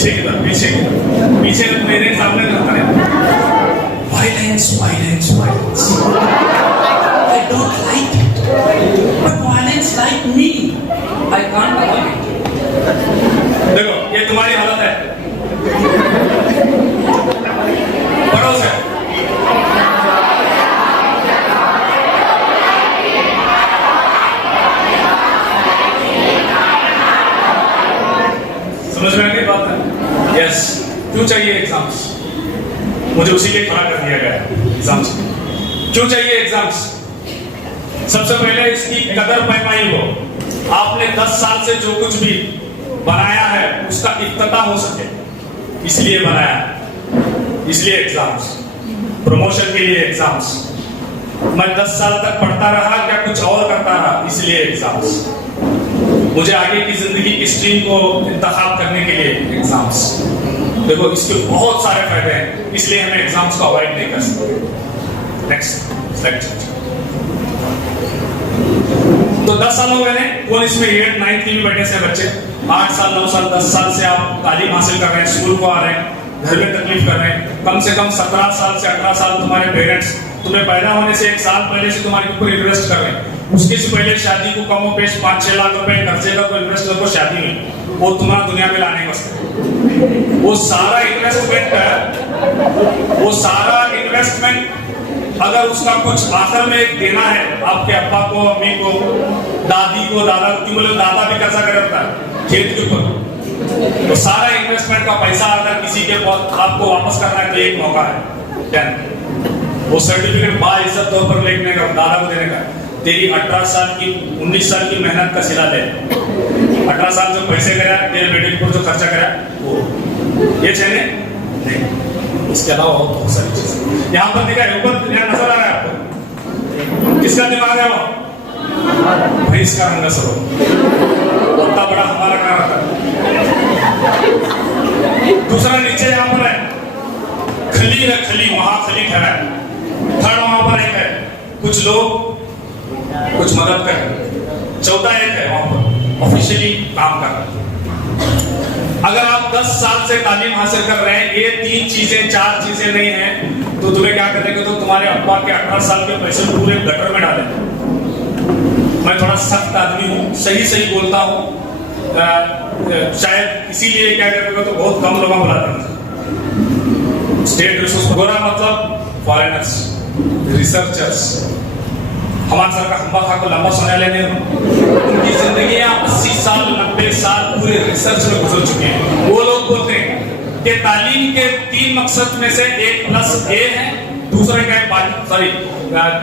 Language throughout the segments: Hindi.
पीछे की तरफ, पीछे मेरे सामने करता है। Violence violence violence, I don't like it, but violence like me, I can't avoid it. देखो ये तुम्हारी हालत है, पड़ोस है, समझ में आ गई बात है? यस, क्यों चाहिए एग्जाम्स? मुझे उसी के खड़ा कर दिया गया एग्जाम्स। क्यों चाहिए एग्जाम्स? सबसे पहले इसकी कदर पैमाई हो, आपने 10 साल से जो कुछ भी बनाया है उसका इफ्तिताह हो सके, इसलिए बनाया, इसलिए एग्जाम्स, प्रमोशन के लिए एग्जाम्स। मैं 10 साल तक पढ़ता रहा क्या कुछ और करता रहा, इसलिए एग्जाम्स। मुझे आगे की जिंदगी की स्ट्रीम को इंतखाब करने के लिए एग्जाम्स। देखो इसके बहुत सारे फायदे हैं, इसलिए हमें एग्जाम्स को अवॉइड नहीं कर सकते। Next slide. तो 10 साल हो गए, कौन इसमें 8, 9 की भी बैठे से बच्चे 8 साल 9 साल 10 साल से आप तालीम हासिल कर रहे हैं, स्कूल को आ रहे हैं, घर में तकलीफ कर रहे हैं। कम से कम 17 साल से 18 साल तुम्हारे पेरेंट्स तुम्हें पैदा होने से 1 साल पहले से तुम्हारे ऊपर इन्वेस्ट कर रहे हैं। उसके से पहले शादी को कमो पेश 5-6 लाख रुपए खर्चे का इन्वेस्ट करो शादी में, वो तुम्हारा दुनिया में लाने वास्ते। वो सारा इन्वेस्टमेंट अगर उसका कुछ आखिर में एक देना है आपके अब्बा को, अम्मी को, दादी को, दादा को, बोले दादा भी कर्जा कर रखता है खेत के ऊपर, तो सारा इन्वेस्टमेंट का पैसा अगर किसी के आपको वापस करना है तो एक मौका है, वो सर्टिफिकेट बाइज्जत तौर पर लेने का, दादा को देने का। तेरी 18 साल की 19 साल की मेहनत का सिला ले, 18 साल जो पैसे करा, तेरे बेटे के ऊपर जो खर्चा करा, वो ये चाहिए नहीं। इसके अलावा बहुत सारी चीजें यहाँ पर दिखा है, ऊपर नजर आ रहा है आपको, किसका दिमाग है वो? भैंस का रंग सरो, उतना बड़ा हमारा कहाँ रहता है। दूसरा नीचे यहाँ पर है खली है, खली महाखली ठहरा है। थर्ड वहां पर एक है कुछ लोग कुछ मदद करें। चौथा एक है वहां पर ऑफिशियली काम कर रहे हैं। अगर आप 10 साल से तालीम हासिल कर रहे हैं, ये 3 चीजें 4 चीजें नहीं है, तो तुम्हें क्या करेंगे? तो तुम्हारे अब्बा के 18 साल के पैसे पूरे गटर में डालें। मैं थोड़ा सख्त आदमी हूँ, सही बोलता हूँ, शायद इसीलिए क्या करेंगे तो बहुत कम लोग बुलाते हैं। स्टेट रिसोर्स गोरा मतलब फॉरेनर्स, रिसर्चर्स। हमारे सर का हम्बा खा को लंबा सुना लेने, उनकी जिंदगी 80 साल 90 साल पूरे रिसर्च में गुजर चुके हैं। वो लोग बोलते हैं कि तालीम के 3 मकसद में से एक +A है, दूसरे का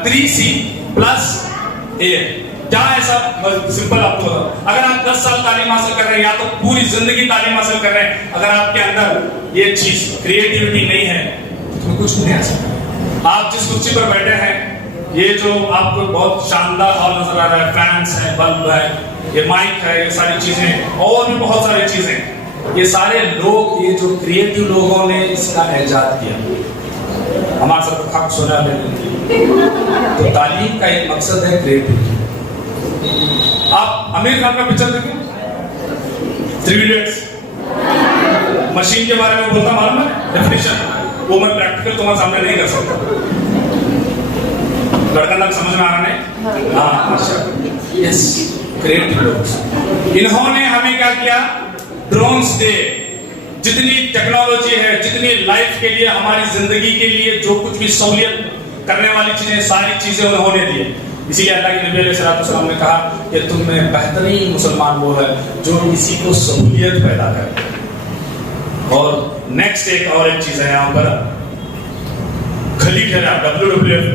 3C+A है। क्या ऐसा सिंपल आपको बताओ, अगर आप 10 साल तालीम हासिल कर रहे हैं या तो पूरी जिंदगी तालीम हासिल कर रहे हैं, अगर आपके अंदर ये चीज क्रिएटिविटी नहीं है तो कुछ नहीं आ सकता। आप जिस कुर्सी पर बैठे हैं, ये जो आपको बहुत शानदार हॉल नजर आ रहा है, फैंस है, बल्ब है, ये माइक है, ये सारी चीजें और भी बहुत सारी चीजें, ये सारे लोग, ये जो क्रिएटिव लोगों ने इसका इजाद किया। हमारे साथ खाक सोना लेने तो तालीम का एक मकसद है क्रिएटिविटी। आप आमिर खान का पिक्चर देखें, 3 इडियट्स, मशीन के बारे में बोलता मालूम है डेफिनेशन, वो मैं प्रैक्टिकल तुम्हारे सामने नहीं कर सकता। लड़का तक समझ में आ रहा है? हाँ, अच्छा, यस, क्रिएटिव लोग। इन्होंने हमें क्या किया? ड्रोन्स दे, जितनी टेक्नोलॉजी है, जितनी लाइफ के लिए, हमारी जिंदगी के लिए जो कुछ भी सहूलियत करने वाली चीजें, सारी चीजें उन्होंने दी। इसीलिए अल्लाह के नबी अलैहिस्सलाम ने कहा कि तुम में बेहतरीन मुसलमान वो है जो किसी को सहूलियत पैदा करे। और नेक्स्ट एक और एक चीज है यहाँ पर, खली ठहरा, WWF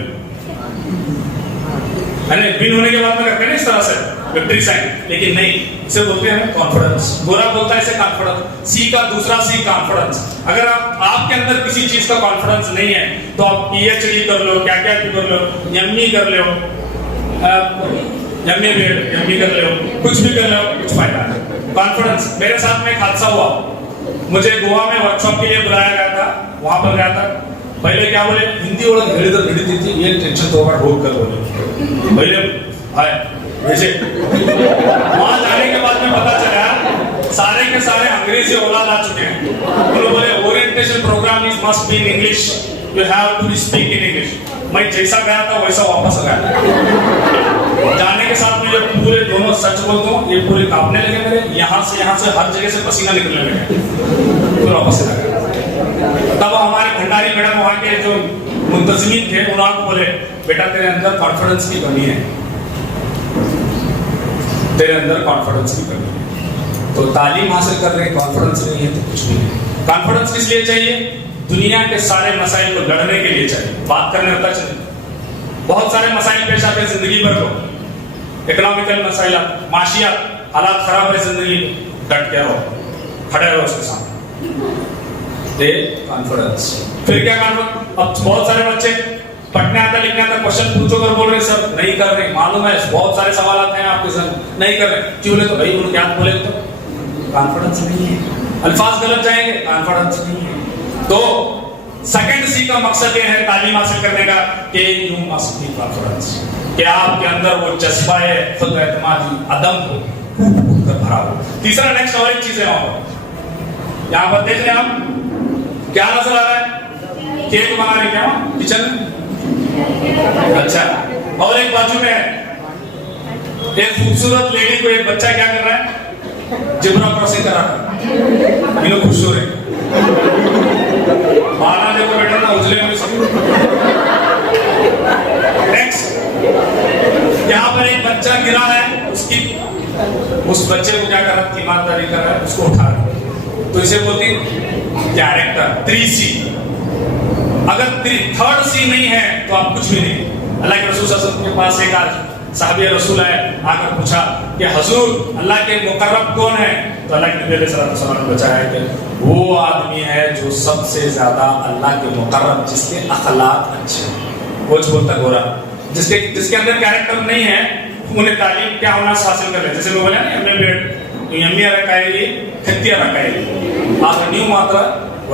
विन होने के बाद में करते हैं इस तरह से विक्ट्री साइन, लेकिन नहीं, इसे बोलते हैं कॉन्फिडेंस। गोरा बोलता है इसे कॉन्फिडेंस। सी का दूसरा सी कॉन्फिडेंस। अगर आपके अंदर किसी चीज का कॉन्फिडेंस नहीं है तो आप PhD कर लो, क्या कर लो, ME कर लो, MA कर लो, कुछ भी कर लो, कुछ फायदा नहीं। कॉन्फिडेंस। मेरे साथ में एक हादसा हुआ, मुझे गोवा में वर्कशॉप के लिए बुलाया गया था, वहां पर गया था। पहले क्या बोले, हिंदी और हिड़ी थी, ये टेंशन तो ढोक कर बोले पहले हाय वैसे। वहां जाने के बाद में पता चला सारे के सारे अंग्रेजी औलाद आ चुके हैं। उन्होंने बोले orientation programme is must be in English, you have to speak in English. मैं जैसा गया था वैसा वापस गया। जाने के साथ में ये पूरे दोनों सच बोलता हूँ, ये पूरे कांपने लगे मेरे, यहाँ से हर जगह से पसीना निकलने लगे, फिर वापस आ गया। तब हमारे भंडारी मैडम वहाँ के जो मुंतजमीन थे उन्होंने बोले बेटा तेरे अंदर कॉन्फिडेंस की कमी है, तेरे अंदर कॉन्फिडेंस की कमी है। तो तालीम हासिल कर रहे हैं, कॉन्फिडेंस नहीं है तो कुछ नहीं है। कॉन्फिडेंस किस लिए चाहिए? दुनिया के सारे मसाइल को लड़ने के लिए चाहिए, बात करने तक चाहिए। बहुत सारे मसाइल पेश आते हैं जिंदगी भर को, इकोनॉमिकल मसाइल, माशियात, हालात खराब है जिंदगी में, डट के रहो, खड़े रहो उसके साथ। कॉन्फिडेंस। फिर क्या कॉन्फिडेंस? अब बहुत सारे बच्चे पढ़ने आता लिखने आता क्वेश्चन पूछो कर बोल रहे सर नहीं कर रहे, मालूम है बहुत सारे सवाल आते हैं आपके साथ, नहीं कर रहे, क्यों? बोले तो भाई उन्होंने क्या बोले तो कॉन्फिडेंस नहीं है, अल्फाज गलत जाएंगे, कॉन्फिडेंस नहीं है। तो सेकंड सी का मकसद ये है तालीम हासिल करने का कि यू मस्ट बी कॉन्फिडेंस, कि आपके अंदर वो जज्बा है खुद एतमादी अदम को कूट कूट कर भरा हो। तीसरा नेक्स्ट और एक चीज है वहां पर, यहाँ पर देख रहे हम क्या नजर आ रहा है? केक बना रहे क्या किचन में? अच्छा, और एक बाजू में है एक खूबसूरत लेडी को एक बच्चा क्या कर रहा है? जिब्रा क्रॉसिंग करा रहा है। ये लोग खुश हो रहे हैं। माना देखो बेटा ना उजले में। नेक्स्ट, यहाँ पर एक बच्चा गिरा है, उस बच्चे को क्या कर रहा है? ईमानदारी कर रहा है, उसको उठा रहा है। तो इसे बोलते हैं कैरेक्टर, 3C। अगर थर्ड सी नहीं है तो आप कुछ भी नहीं। अल्लाह के रसूल सल्लल्लाहु अलैहि वसल्लम के पास एक आज साहबी रसूल आए, आकर पूछा कि हुजूर अल्लाह के मुकर्रब कौन है? तो अल्लाह के नबी अलैहि सल्लम ने बताया कि वो आदमी है जो सबसे ज्यादा अल्लाह के मुकर्रब, जिसके अखलाक अच्छे, वो बोलता गोरा, जिसके अंदर कैरेक्टर नहीं है, उन्हें तालीम क्या होना हासिल कर ले। जैसे लोग बोले ना ಎಮ್ಮೆ ರಕಾಯಿ ಕತ್ತಿ ರಕಾಯಿ ಆಗ ನೀವು ಮಾತ್ರ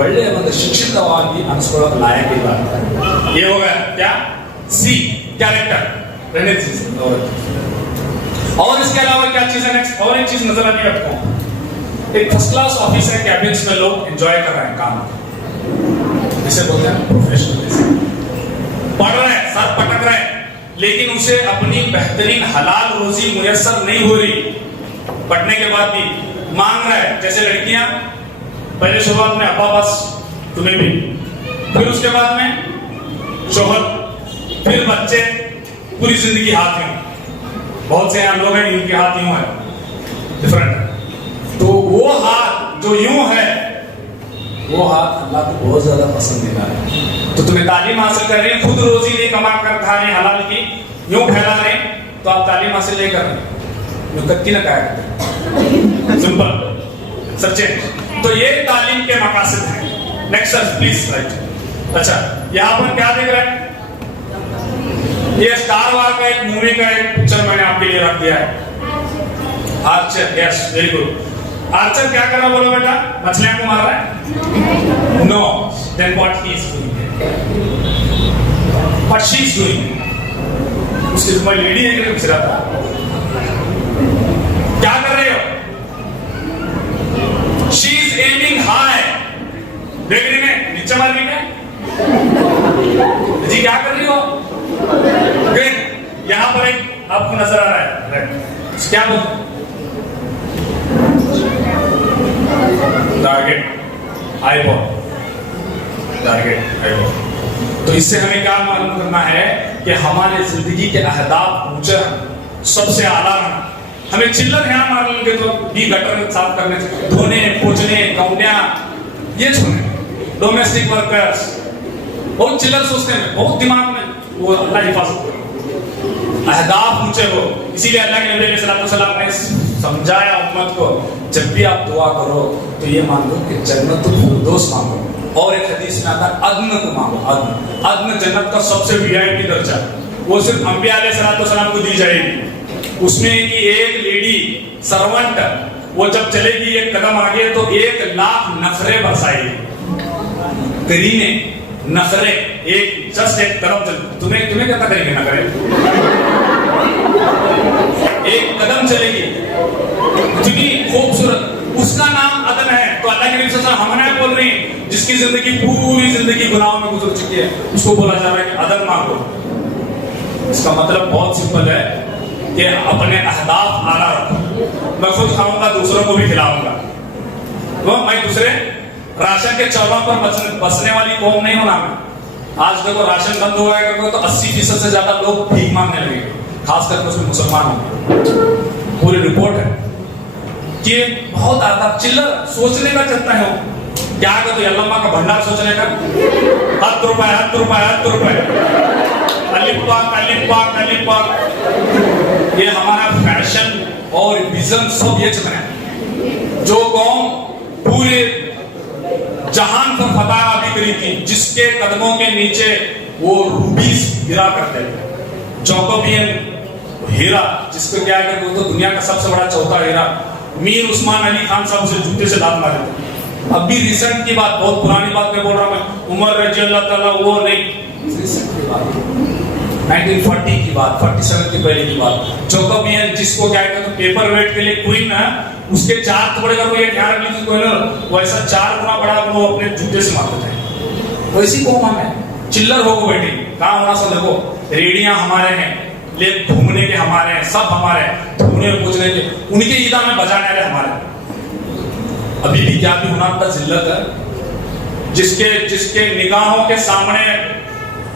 ಒಳ್ಳೆಯ ಒಂದು ಶಿಕ್ಷಿತವಾಗಿ ಅನಿಸ್ಕೊಳ್ಳೋಕೆ ಲಾಯಕ ಇಲ್ಲ। ये हो गया क्या? सी कैरेक्टर, रहने चीज। और इसके अलावा क्या चीज है नेक्स्ट? और एक चीज नजर आती है आपको, एक फर्स्ट क्लास ऑफिस है, कैबिन्स में लोग एंजॉय कर रहे हैं काम, इसे बोलते हैं प्रोफेशनलिज्म। पढ़ रहे हैं, सर पटक रहे हैं, लेकिन उसे अपनी बेहतरीन हलाल रोजी मुयस्सर नहीं हो रही, पढ़ने के बाद भी मांग रहा है। जैसे लड़कियां पहले शुरुआत में अब्बा बस तुम्हें भी, फिर उसके बाद में शोहर, फिर बच्चे, पूरी जिंदगी हाथ यूं। बहुत से यहाँ लोग हैं इनके हाथ यूं है, डिफरेंट। तो वो हाथ जो यूं है, वो हाथ अल्लाह को बहुत ज्यादा पसंदीदा है। तो तुम्हें तालीम हासिल कर रहे हैं, खुद रोजी नहीं कमा कर खा रहे हैं हलाल की, यूं फैला रहे हैं, तो आप तालीम हासिल नहीं कर रहे, कत्ती ना कहा सिंपल सच्चे। तो ये तालीम के मकासद हैं। Next sir please right. अच्छा, यहाँ पर क्या देख रहे हैं? ये स्टार वार का एक मूवी का एक पिक्चर मैंने आपके लिए रख दिया है। Archer, yes very good. Archer क्या कर रहा बोलो बेटा? मछलियां को मार रहा है? No, then what he is doing? What she is doing? उसकी जो लेडी है कि पिछड़ा था, क्या कर रहे हो? शी इज एमिंग हाई, देख रही है नीचे मार रही है जी, क्या कर रही हो? यहां पर एक आपको नजर आ रहा है, क्या बोलते? Target eyeball, target eyeball. तो इससे हमें क्या मालूम करना है कि हमारे जिंदगी के अहदाफ ऊंचे, सबसे आला रहना। हमें चिल्लर यहाँ मार लेंगे तो भी गटर साफ करने, धोने, पोंछने, कौंडिया, ये छोड़ने। डोमेस्टिक वर्कर्स बहुत चिल्लर सोचते हैं, बहुत दिमाग में, वो अल्लाह हिफाजत करे, अहदाफ ऊंचे हो। इसीलिए अल्लाह के नबी सल्लल्लाहु अलैहि वसल्लम ने समझाया उम्मत को, जब भी आप दुआ करो तो ये मांगो कि जन्नतुल फिरदौस मांगो। और एक हदीस में आता है अदन को मांगो, अदन। अदन जन्नत का सबसे वीआईपी दर्जा, वो सिर्फ अंबिया अलैहिस्सलातु वस्सलाम को दी जाएगी। उसमें कि एक लेडी सर्वेंट वो जब चलेगी एक कदम आगे तो 1,00,000 नखरे बरसाएगी, करीने नखरे, एक जस्ट एक कदम चल, तुम्हें क्या करेंगे नखरे? एक कदम चलेगी, इतनी खूबसूरत, उसका नाम अदन है। तो अल्लाह के नबी सल्लल्लाहु अलैहि वसल्लम हमने बोल रही है जिसकी जिंदगी पूरी जिंदगी गुनाहों में गुजर चुकी है, उसको बोला जा रहा है कि अदन मांगो। इसका मतलब बहुत सिंपल है कि अपने अहदाफ आला रखो। मैं खुद खाऊंगा, दूसरों को भी खिलाऊंगा, तो मैं दूसरे राशन के चौलों पर बसने वाली कौम नहीं होना मैं। आज देखो राशन बंद हो गया तो 80% से ज्यादा लोग भीख मांगने लगे, खास करके उसमें मुसलमान होंगे। पूरी रिपोर्ट है कि बहुत ज्यादा चिल्लर सोचने का चलता है। क्या कर तो अल्लाह का भंडार सोचने का, 10 रुपए 10 रुपए 10 रुपए, अलिफ ये हमारा फैशन और विजन सब ये चल रहा है। जो कौम पूरे जहान पर फतह अभी करी थी, जिसके कदमों के नीचे वो रूबीज गिरा करते थे, जैकोबियन हीरा, जिसको क्या कहते हैं, वो तो दुनिया का सबसे बड़ा चौथा हीरा, मीर उस्मान अली खान साहब उसे जूते से लात मारे थे। अभी रिसेंट की बात, बहुत पुरानी बात मैं बोल रहा हूं, मैं उमर रजी अल्लाह ताला, वो नहीं, रिसेंट की बात 1940 की बात, 47 की पहले की बात। जैकोबियन जिसको क्या कहते हैं पेपर वेट के लिए क्वीन है, उसके 4 टुकड़े का ये ख्याल रखनी थी कोई ना, वैसा 4 गुना बड़ा वो अपने जूते से मारते थे। वैसी कौम हमें चिल्लर हो बैठी, कहाँ होना सब देखो, रेडियां हमारे हैं, ले घूमने के हमारे हैं, सब हमारे हैं, धोने पूछने के, उनके ईदा में बजाने वाले हमारे। अभी भी क्या भी होना का जिल्लत है, जिसके निगाहों के सामने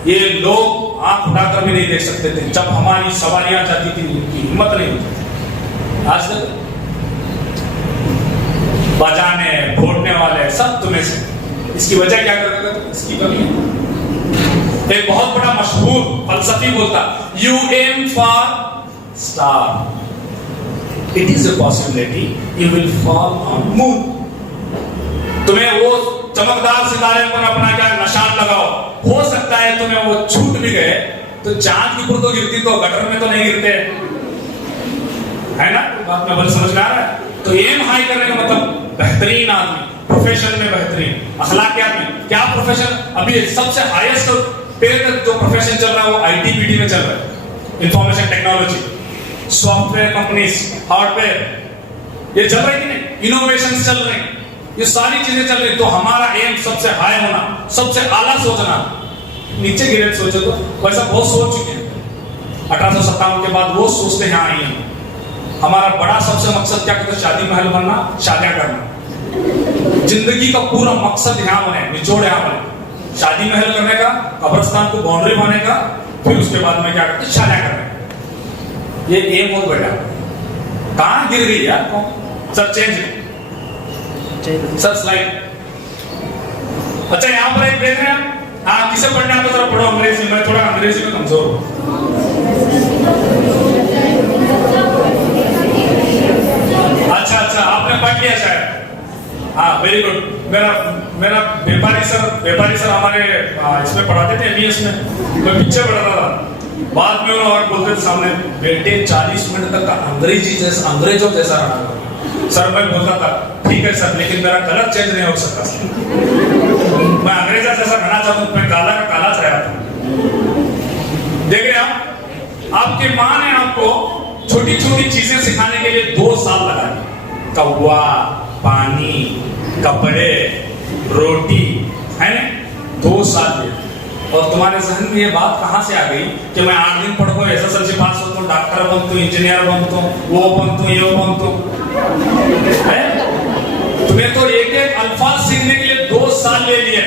ये लोग आंख उठाकर भी नहीं देख सकते थे। जब हमारी सवारियां जाती थी उनकी हिम्मत नहीं होती थी। आज तक बजाने फोड़ने वाले सब तुम्हें से, इसकी वजह क्या कर रहे थे? इसकी कमी है। एक बहुत बड़ा मशहूर फलसफी बोलता, you aim for star, it is a possibility you will fall on moon. तुम्हें वो चमकदार सितारे पर अपना क्या निशान लगाओ, हो सकता है तुम्हें वो छूट भी गए तो चांद के ऊपर तो गिरती, तो गटर में तो नहीं गिरते, है ना? बात में बल समझ में आ रहा है? तो एम हाई करने का मतलब बेहतरीन आदमी, प्रोफेशन में बेहतरीन, अखलाकियात में क्या प्रोफेशन, अभी सबसे हाईएस्ट पे जो प्रोफेशन चल रहा है वो आईटी-बीटी में चल रहा है, information technology, software companies, hardware, ये चल रही कि नहीं? इनोवेशन चल रहे, ये सारी चीजें चल रही। तो हमारा एम सबसे हाई होना, सबसे आला सोचना, नीचे गिरे सोचो तो वैसा बहुत सोच चुके हैं। 1857 के बाद वो सोचते यहाँ आई है। हमारा बड़ा सबसे मकसद क्या कहते, शादी महल बनना, शादियां करना, जिंदगी का पूरा मकसद यहाँ बने, निचोड़ यहाँ बने, शादी महल करने का, कब्रिस्तान को बाउंड्री बनाने का, फिर उसके बाद में क्या करते, शादियां करने। ये एम हो बेटा, कहां गिर गई यार? Sir change, sir slide. अच्छा यहाँ पर एक देख रहे हैं, हाँ किसे पढ़ने आता जरा पढ़ो अंग्रेजी में, थोड़ा अंग्रेजी में कमजोर हूं। अच्छा आपने पढ़ लिया शायद, हाँ वेरी गुड। मेरा व्यापारी सर हमारे इसमें पढ़ाते थे एमबीएस में, मैं पीछे पढ़ता था, बाद में उन्होंने बोलते थे सामने, बेटे 40 मिनट तक का अंग्रेजों जैसा रहा सर। मैं बोलता था ठीक है सर, लेकिन मेरा कलर चेंज नहीं हो सकता सर, मैं अंग्रेजा जैसा रहना चाहता हूं, मैं काला का काला रहा था। देख रहे आप, आपके माँ ने आपको छोटी छोटी चीजें सिखाने के लिए 2 साल लगा दिए, कौवा, पानी, कपड़े, रोटी, है ना, 2 साल लिए। और तुम्हारे जहन में ये बात कहां से आ गई कि मैं 8 दिन पढ़ूं, एसएसएलसी पास होता हूं, डॉक्टर बनता हूं, इंजीनियर बनता हूं, वो बनता हूं, ये बनता हूं? तुम्हें तो एक एक अल्फाज सीखने के लिए 2 साल ले लिए।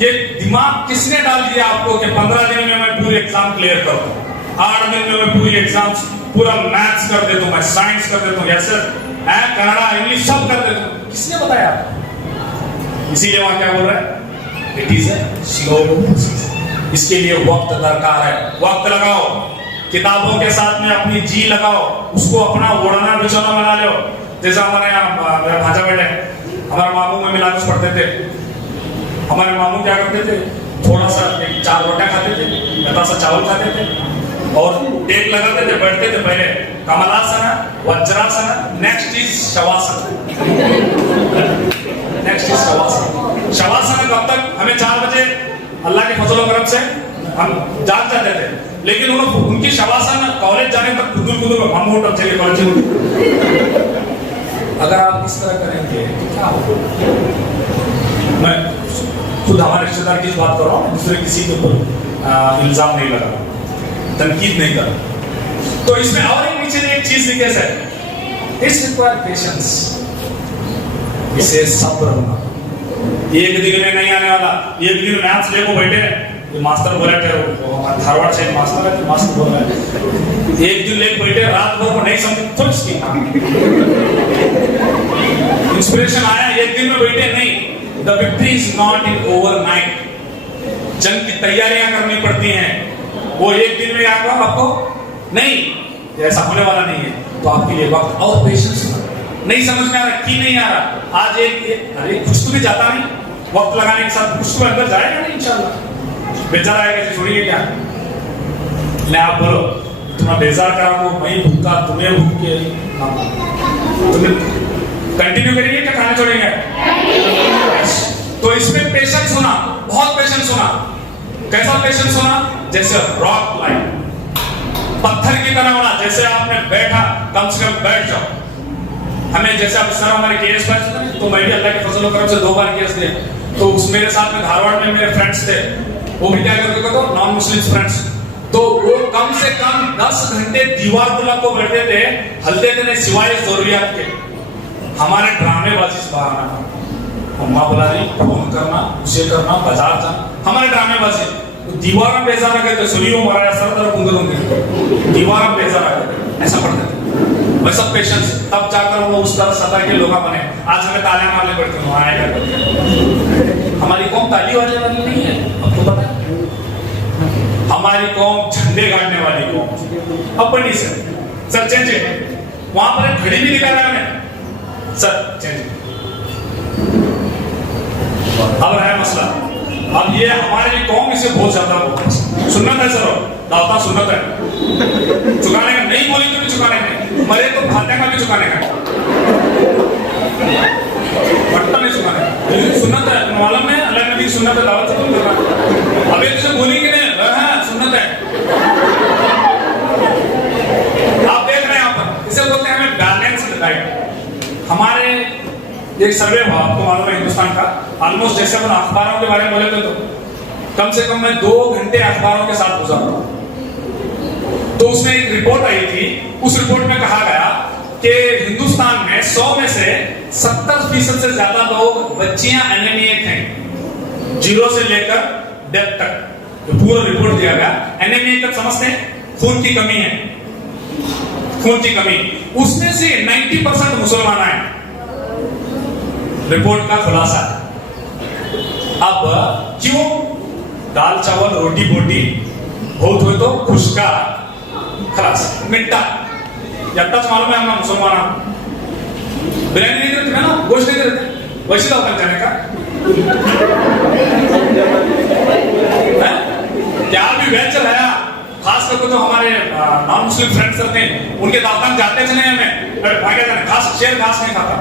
ये दिमाग किसने डाल दिया आपको कि 15 दिन में मैं पूरी एग्जाम क्लियर कर दूं, 8 दिन में मैं पूरी एग्जाम, पूरा मैथ्स कर देता हूं, मैं साइंस कर देता हूं, यस सर, कन्नड़ा इंग्लिश सब कर देता हूं? किसने बताया? इसीलिए वहां क्या बोल रहा है, it is a slow process, इसके लिए वक्त दरकार है। वक्त लगाओ, किताबों के साथ में अपनी जी लगाओ, उसको अपना ओढ़ना बिछौना बना लो। जैसा हमारे यहाँ मेरा भाजा बेटा है, हमारे मामू में मिला कुछ पढ़ते थे। हमारे मामू क्या करते थे, थोड़ा सा 4 रोटियां खाते थे, थोड़ा सा चावल खाते थे और टेक लगाते थे, बैठते थे। पहले कमलासन, वज्रासन, नेक्स्ट इज शवासन। नेक्स्ट इज शवासन। शवासन कब तक? हमें 4 बजे अल्लाह के फजल करम से हम जाग जाते थे, लेकिन उनकी शवासन कॉलेज जाने तक कुदुर हम चलिए कॉलेज अगर आप इस तरह करेंगे तो क्या होगा? मैं खुद हमारे रिश्तेदार की बात कर रहा हूँ, दूसरे किसी के ऊपर इल्जाम नहीं लगा, तनकीद नहीं कर। तो इसमें और एक नीचे एक चीज लिखे है, इट्स रिक्वायर पेशेंस, इसे सब्र होना। एक दिन में नहीं आने वाला। एक दिन मैथ्स लेको बैठे, ये मास्टर बोला थे, धारवाड़ से मास्टर है, तो मास्टर बोल रहा है एक दिन लेके बैठे, रात भर को नहीं समझ तो इसकी इंस्पिरेशन आया, एक दिन में बैठे नहीं। The victory is not in overnight. जंग की तैयारियां करनी पड़ती हैं, वो एक दिन में आएगा आपको नहीं, ऐसा होने वाला नहीं है। तो आपके लिए वक्त और पेशेंस, नहीं समझ में आ रहा कि नहीं आ रहा, आज एक अरे कुछ तो भी जाता नहीं, वक्त लगाने के साथ कुछ तो अंदर जाएगा नहीं इंशाल्लाह। बेचारा आएगा, छोड़िए क्या नहीं, आप बोलो तुम्हारा बेजार करा वो, मैं भूखा, तुम्हें भूख के, तुम्हें कंटिन्यू करेंगे क्या खाना छोड़ेंगे? तो इसमें पेशेंस होना, बहुत पेशेंस होना। कैसा पेशेंस होना? जैसे रॉक लाइन, पत्थर की तरह होना। जैसे आपने बैठा, कम से कम बैठ जाओ। हमें जैसे अब सर हमारे केस बैठ, तो मैं भी अल्लाह के फजल करम से 2 बार केस दिया। तो उस मेरे साथ में धारवाड़ में मेरे फ्रेंड्स थे, वो भी क्या करते थे, नॉन मुस्लिम फ्रेंड्स। तो वो कम से कम 10 घंटे दीवार गुलाब को बैठते थे, हलते थे नहीं सिवाय जरूरियात के। हमारे ड्रामेबाजी से बाहर आना, अम्मा बुला रही, फोन करना, उसे करना, बाजार जाना, हमारे ड्रामेबाजी। तो दीवार में बेजारा करते, सुनियो मारा सर तरफ होंगे, दीवार में बेजारा करते, ऐसा पढ़ते थे। वैसा पेशेंस, तब जाकर वो उस तरह सदा के लोग बने। आज हमें तालियां मारने पड़ती हैं, आएगा करते। हमारी कौम ताली वाले वाली नहीं है, अब तो पता है। हमारी कौम झंडे गाड़ने वाली कौम। अब बनी सर चेंज, वहां पर एक घड़ी भी दिखा रहा है सर, चेंज। अब है मसला, अब ये हमारी कौम इसे बहुत ज्यादा सुन्नत है सर, दावता सुन्नत है, चुकाने का नहीं, बोली तो भी चुकाने का, मरे तो भाते का भी चुकाने का, पट्टा नहीं चुकाने का, सुन्नत है। मालूम है अल्लाह नबी सुन्नत है, दावत से तुम करना। अब एक से बोलेंगे नहीं, हाँ सुन्नत है। आप देख रहे हैं यहाँ पर, इसे बोलते हैं हमें बैलेंस डाइट। हमारे एक सर्वे हुआ, आपको मालूम है हिंदुस्तान का, ऑलमोस्ट जैसे अपन अखबारों के बारे में बोले थे, तो कम से कम मैं 2 घंटे अखबारों के साथ गुजारता हूं। तो उसमें एक रिपोर्ट आई थी, उस रिपोर्ट में कहा गया कि हिंदुस्तान में 100 में से 70% से ज्यादा लोग, बच्चियां एनीमिक हैं, 0 से लेकर डेथ तक। तो पूरा रिपोर्ट दिया गया, एनीमिक तक समझते हैं, खून की कमी है, खून की कमी। उसमें से 90% मुसलमान हैं। रिपोर्ट का खुलासा। अब क्यों? दाल चावल रोटी बोटी बहुत हुए तो खुशका खलास मिट्टा, जब तक मालूम है हम मुसलमान बिरयानी नहीं देते ना, गोश्त नहीं देते, वैसे तो जाने का क्या भी वेज चलाया, खास करके तो हमारे नॉन मुस्लिम फ्रेंड्स रहते हैं, उनके दावतान जाते चले हमें, भागे जाने, घास शेर घास नहीं खाता।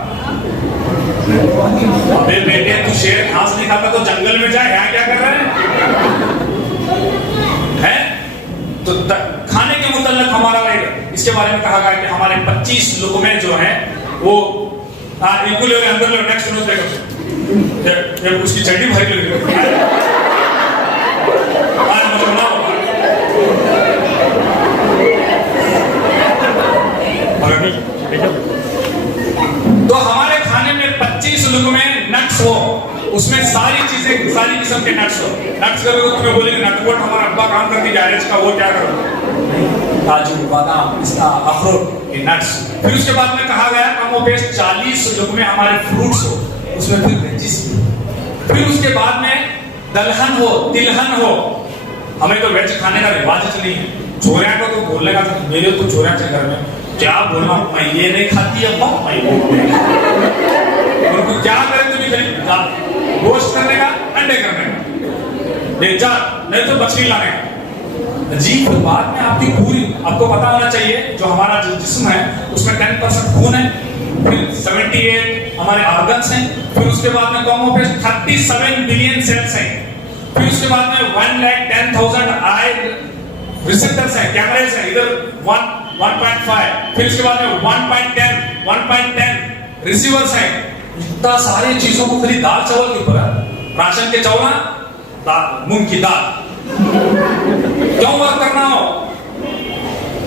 अबे बेटे तू शेर घास नहीं खाता तो जंगल में जाए, यहाँ क्या कर रहे हैं? तो खाने के मुताल्लिक हमारा इसके बारे में कहा गया कि हमारे 25 लुक़मे जो हैं वो इनको ले अंदर लो, नेक्स्ट न्यूज़ देखो, उसकी चड्डी भर के तो हमारे खाने में 25 लुक़मे नट्स हो, उसमें सारी चीजें, सारी किस्म के नट्स हो। नट्स करोगे तो तुम्हें बोलेंगे नटवट हमारा अब्बा काम करती गैरेज का, वो क्या करो, काजू बादाम पिस्ता अखरोट, ये नट्स। फिर उसके बाद में कहा गया कमोबेश 40 लुक़मे हमारे फ्रूट्स हो, उसमें फिर वेजिस। फिर उसके बाद में दलहन हो, तिलहन हो। हमें तो वेज खाने का रिवाज नहीं है। छोरिया को तो बोलने का, मेरे तो छोरिया के घर में क्या बोलना, मैं ये नहीं खाती है, उनको क्या करें तो भी गोश्त करने का, अंडे करने का, नहीं तो मछली लाने का। जी तो बाद में आपकी पूरी, आपको पता होना चाहिए जो हमारा जो जिस्म है उसमें 10% खून है, फिर 78 हमारे ऑर्गन्स हैं, फिर उसके बाद में कमोबेश 37 बिलियन सेल्स हैं, फिर उसके बाद में 1,10,000 आई रिसेप्टर्स हैं, कैमरेज हैं, इधर 1.5, फिर उसके बाद में 1.10 रिसीवर्स हैं, इतना सारी चीजों को खाली दाल चावल के ऊपर राशन के चावल मूंग की दाल क्यों वर्क करना हो?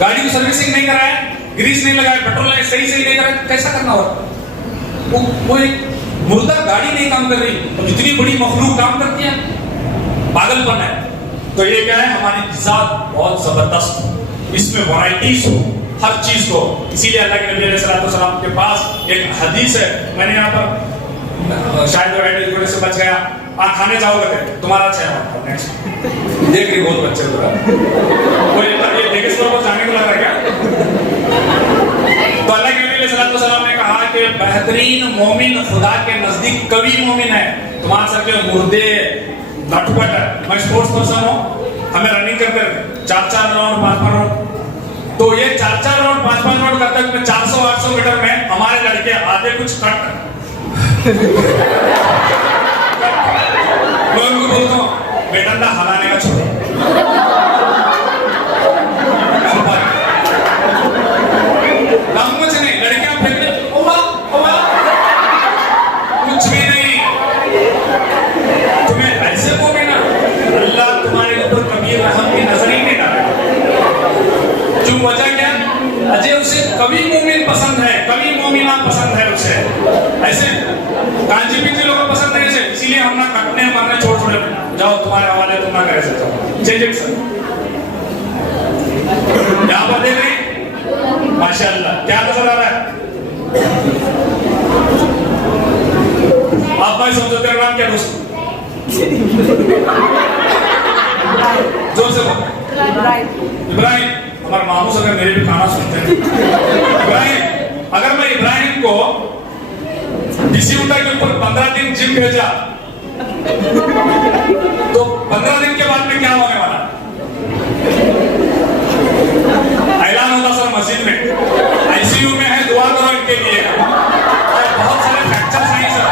गाड़ी की सर्विसिंग नहीं कराए, ग्रीस नहीं लगाए, पेट्रोल सही नहीं कराए, कैसा करना हो? वो एक मुर्दा गाड़ी नहीं काम कर रही, तो इतनी बड़ी मखलूक काम करती है, पागलपन है। तो ये क्या है, हमारी ज़ात बहुत जबरदस्त, इसमें वैरायटीज हो हर चीज को। इसीलिए अल्लाह के नबी अलैहिस्सलाम के पास एक हदीस है, मैंने यहाँ पर शायद से बच गया, आप खाने जाओगे तुम्हारा अच्छा है नेक्स्ट देख रही बहुत बच्चे को जाने को लग रहा है क्या? तो अल्लाह के नबी अलैहिस्सलाम ने कहा कि बेहतरीन मोमिन खुदा के नजदीक कवि मोमिन है। तुम्हारे सर के मुर्दे नटपट है। मैं स्पोर्ट्स पर्सन हूँ, हमें रनिंग करते 4-4 राउंड 5-5 राउंड, तो ये 4-4 राउंड 5-5 राउंड करते हुए 400-800 मीटर में हमारे लड़के आधे कुछ कट मैं उनको बोलता हूँ बेटा ना हलाने का छोड़ो, कुछ नहीं, लड़कियां फेंकने कुछ भी नहीं। तुम्हें ऐसे को भी ना अल्लाह तुम्हारे ऊपर कभी रहम की नजर ही नहीं डालेगा। क्यों? वजह क्या? अजय उसे कभी मोमिन पसंद है, कभी मोमिना पसंद है उसे, ऐसे कांजी पिंजी लोग पसंद नहीं है, इसीलिए हम ना कटने मरने छोड़ छोड़े जाओ तुम्हारे हवाले, तुम ना करे जाओ। चेंज सर यहाँ पर देख रही माशाअल्लाह क्या नजर आ रहा है? आप भाई समझो तेरा नाम क्या दोस्त? जोर से बोल। इब्राहिम। हमारे मामू से मेरे भी खाना सुनते हैं। इब्राहिम, अगर मैं इब्राहिम को किसी उठा के ऊपर 15 दिन जिम भेजा तो 15 दिन के बाद में क्या होने वाला? ऐलान होता सर मस्जिद में आईसीयू में है, दुआ करो इनके लिए, और बहुत सारे फ्रैक्चर्स हैं सर,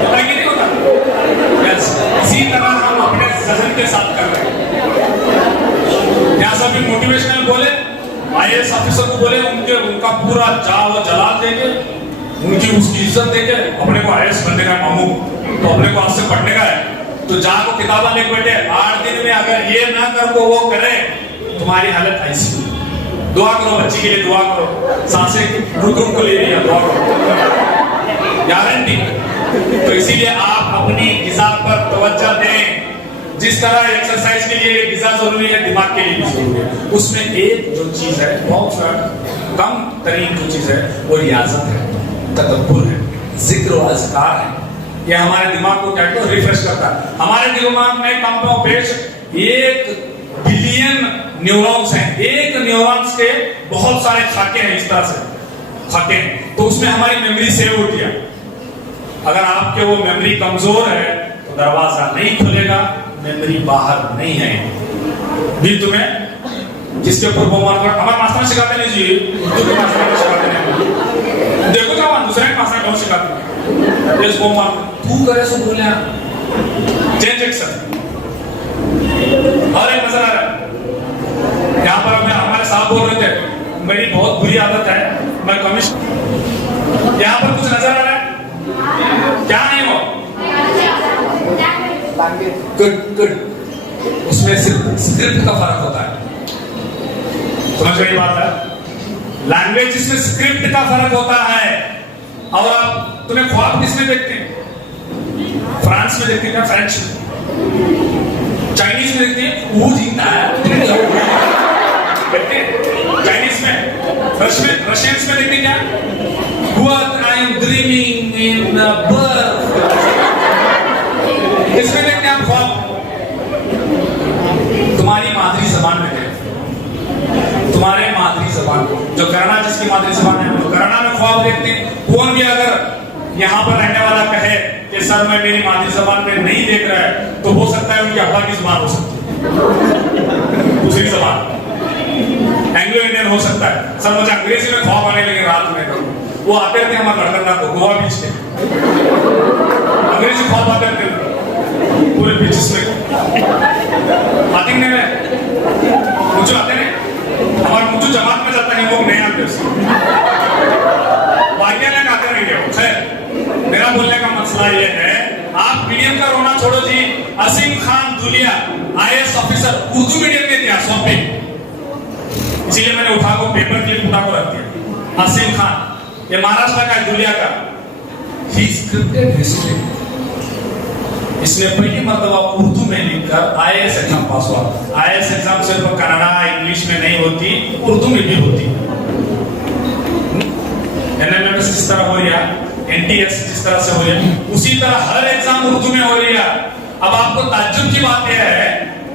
होता कि नहीं होता? यस, इसी तरह हम अपने जहन के साथ कर रहे हैं। यहाँ सभी मोटिवेशनल बोले, आईएएस ऑफिसर को बोले, उनका पूरा जाव जलाल देके, उनकी उसकी इज्जत देके अपने को आईएएस बनने का मामू, तो अपने को आज से पढ़ने का है, तो जाको किताबा लेके बैठे 8 दिन में अगर ये ना कर को वो करे, तुम्हारी हालत ऐसी। दुआ करो बच्ची के लिए, दुआ करो, सांसें रुक रुक को ले रही है, दुआ करो, गारंटी। तो इसीलिए आप अपनी गिज़ा पर तवज्जो दें। जिस तरह एक्सरसाइज के लिए गिज़ा जरूरी है, दिमाग के लिए भी जरूरी है। उसमें एक जो चीज है, बहुत कम तरीन जो चीज है, वो रियाजत है, तदब्बुर है, जिक्र और अज़कार है। ये हमारे दिमाग को क्या कहते हैं, रिफ्रेश करता है। हमारे दिमाग में कम से पेश 1 बिलियन न्यूरॉन्स हैं। एक न्यूरॉन्स के बहुत सारे खाके हैं, इस तरह से खाके हैं, तो उसमें हमारी मेमोरी सेव होती है। अगर आपके वो मेमोरी कमजोर है तो दरवाजा नहीं खुलेगा, मेमोरी बाहर नहीं आएगी। भी तुम्हें जिसके ऊपर हमारे मास्टर सिखाते नहीं जी, उर्दू के मास्टर सिखाते नहीं, देखो जवान दूसरे के मास्टर क्यों सिखाते हैं, इसको तू करे सो बोले चेंज एक्शन। और एक नजर आ रहा है यहाँ पर, हमारे साहब बोल रहे थे मेरी बहुत बुरी आदत है, मैं कमिश्नर, यहाँ पर कुछ नजर आ रहा है क्या? नहीं हो गुड गुड, उसमें सिर्फ स्क्रिप्ट का फर्क होता है, समझ रही बात है? लैंग्वेज इसमें स्क्रिप्ट का फर्क होता है। और आप तुम्हें ख्वाब किसमें देखते हैं? फ्रांस में देखते हैं, फ्रेंच में, चाइनीज में देखते हैं, वो जीता है चाइनीज में, रशियंस में देखते क्या? What I am dreaming in the birth। इसमें देखते हैं आप ख्वाब, तुम्हारी मादरी जबान में है, तुम्हारे मादरी जबान, जो करना जिसकी मादरी जबान है, तो करना में ख्वाब देखते हैं। कौन भी अगर यहाँ पर रहने वाला कहे कि सर मैं मेरी मादरी जबान में नहीं देख रहा है, तो हो सकता है उनकी अब्बा की जबान हो सकती है, दूसरी जबान एंग्लो इंडियन हो सकता है। सर मुझे अंग्रेजी में ख्वाब आने लगे रात में, करूँ वो आते थे हमारे लड़कना को गोवा बीच के, अंग्रेजी ख्वाब आते थे पूरे बीचेस में, आते नहीं मुझे आते नहीं, हमारे मुझे जमात में जाता नहीं, वो नहीं आते। छोड़ो जी, Aseem Khan Dulia IAS officer, Urdu medium में थे सौंपे, इसीलिए मैंने उठा को पेपर क्लिप उठा को रख दिया। असीम खान ये महाराष्ट्र का दुलिया का, ही स्क्रिप्टेड हिस्ट्री, इसने पहली मर्तबा उर्दू में लिखकर IAS एग्जाम पास हुआ। IAS एग्जाम सिर्फ कन्नड़ा इंग्लिश में नहीं होती, उर्दू में भी होती। NMMS जिस तरह हो रहा, NTS जिस तरह से हो रहा, उसी तरह हर एग्जाम उर्दू में हो रही है। अब आपको ताज्जुब की बात यह है,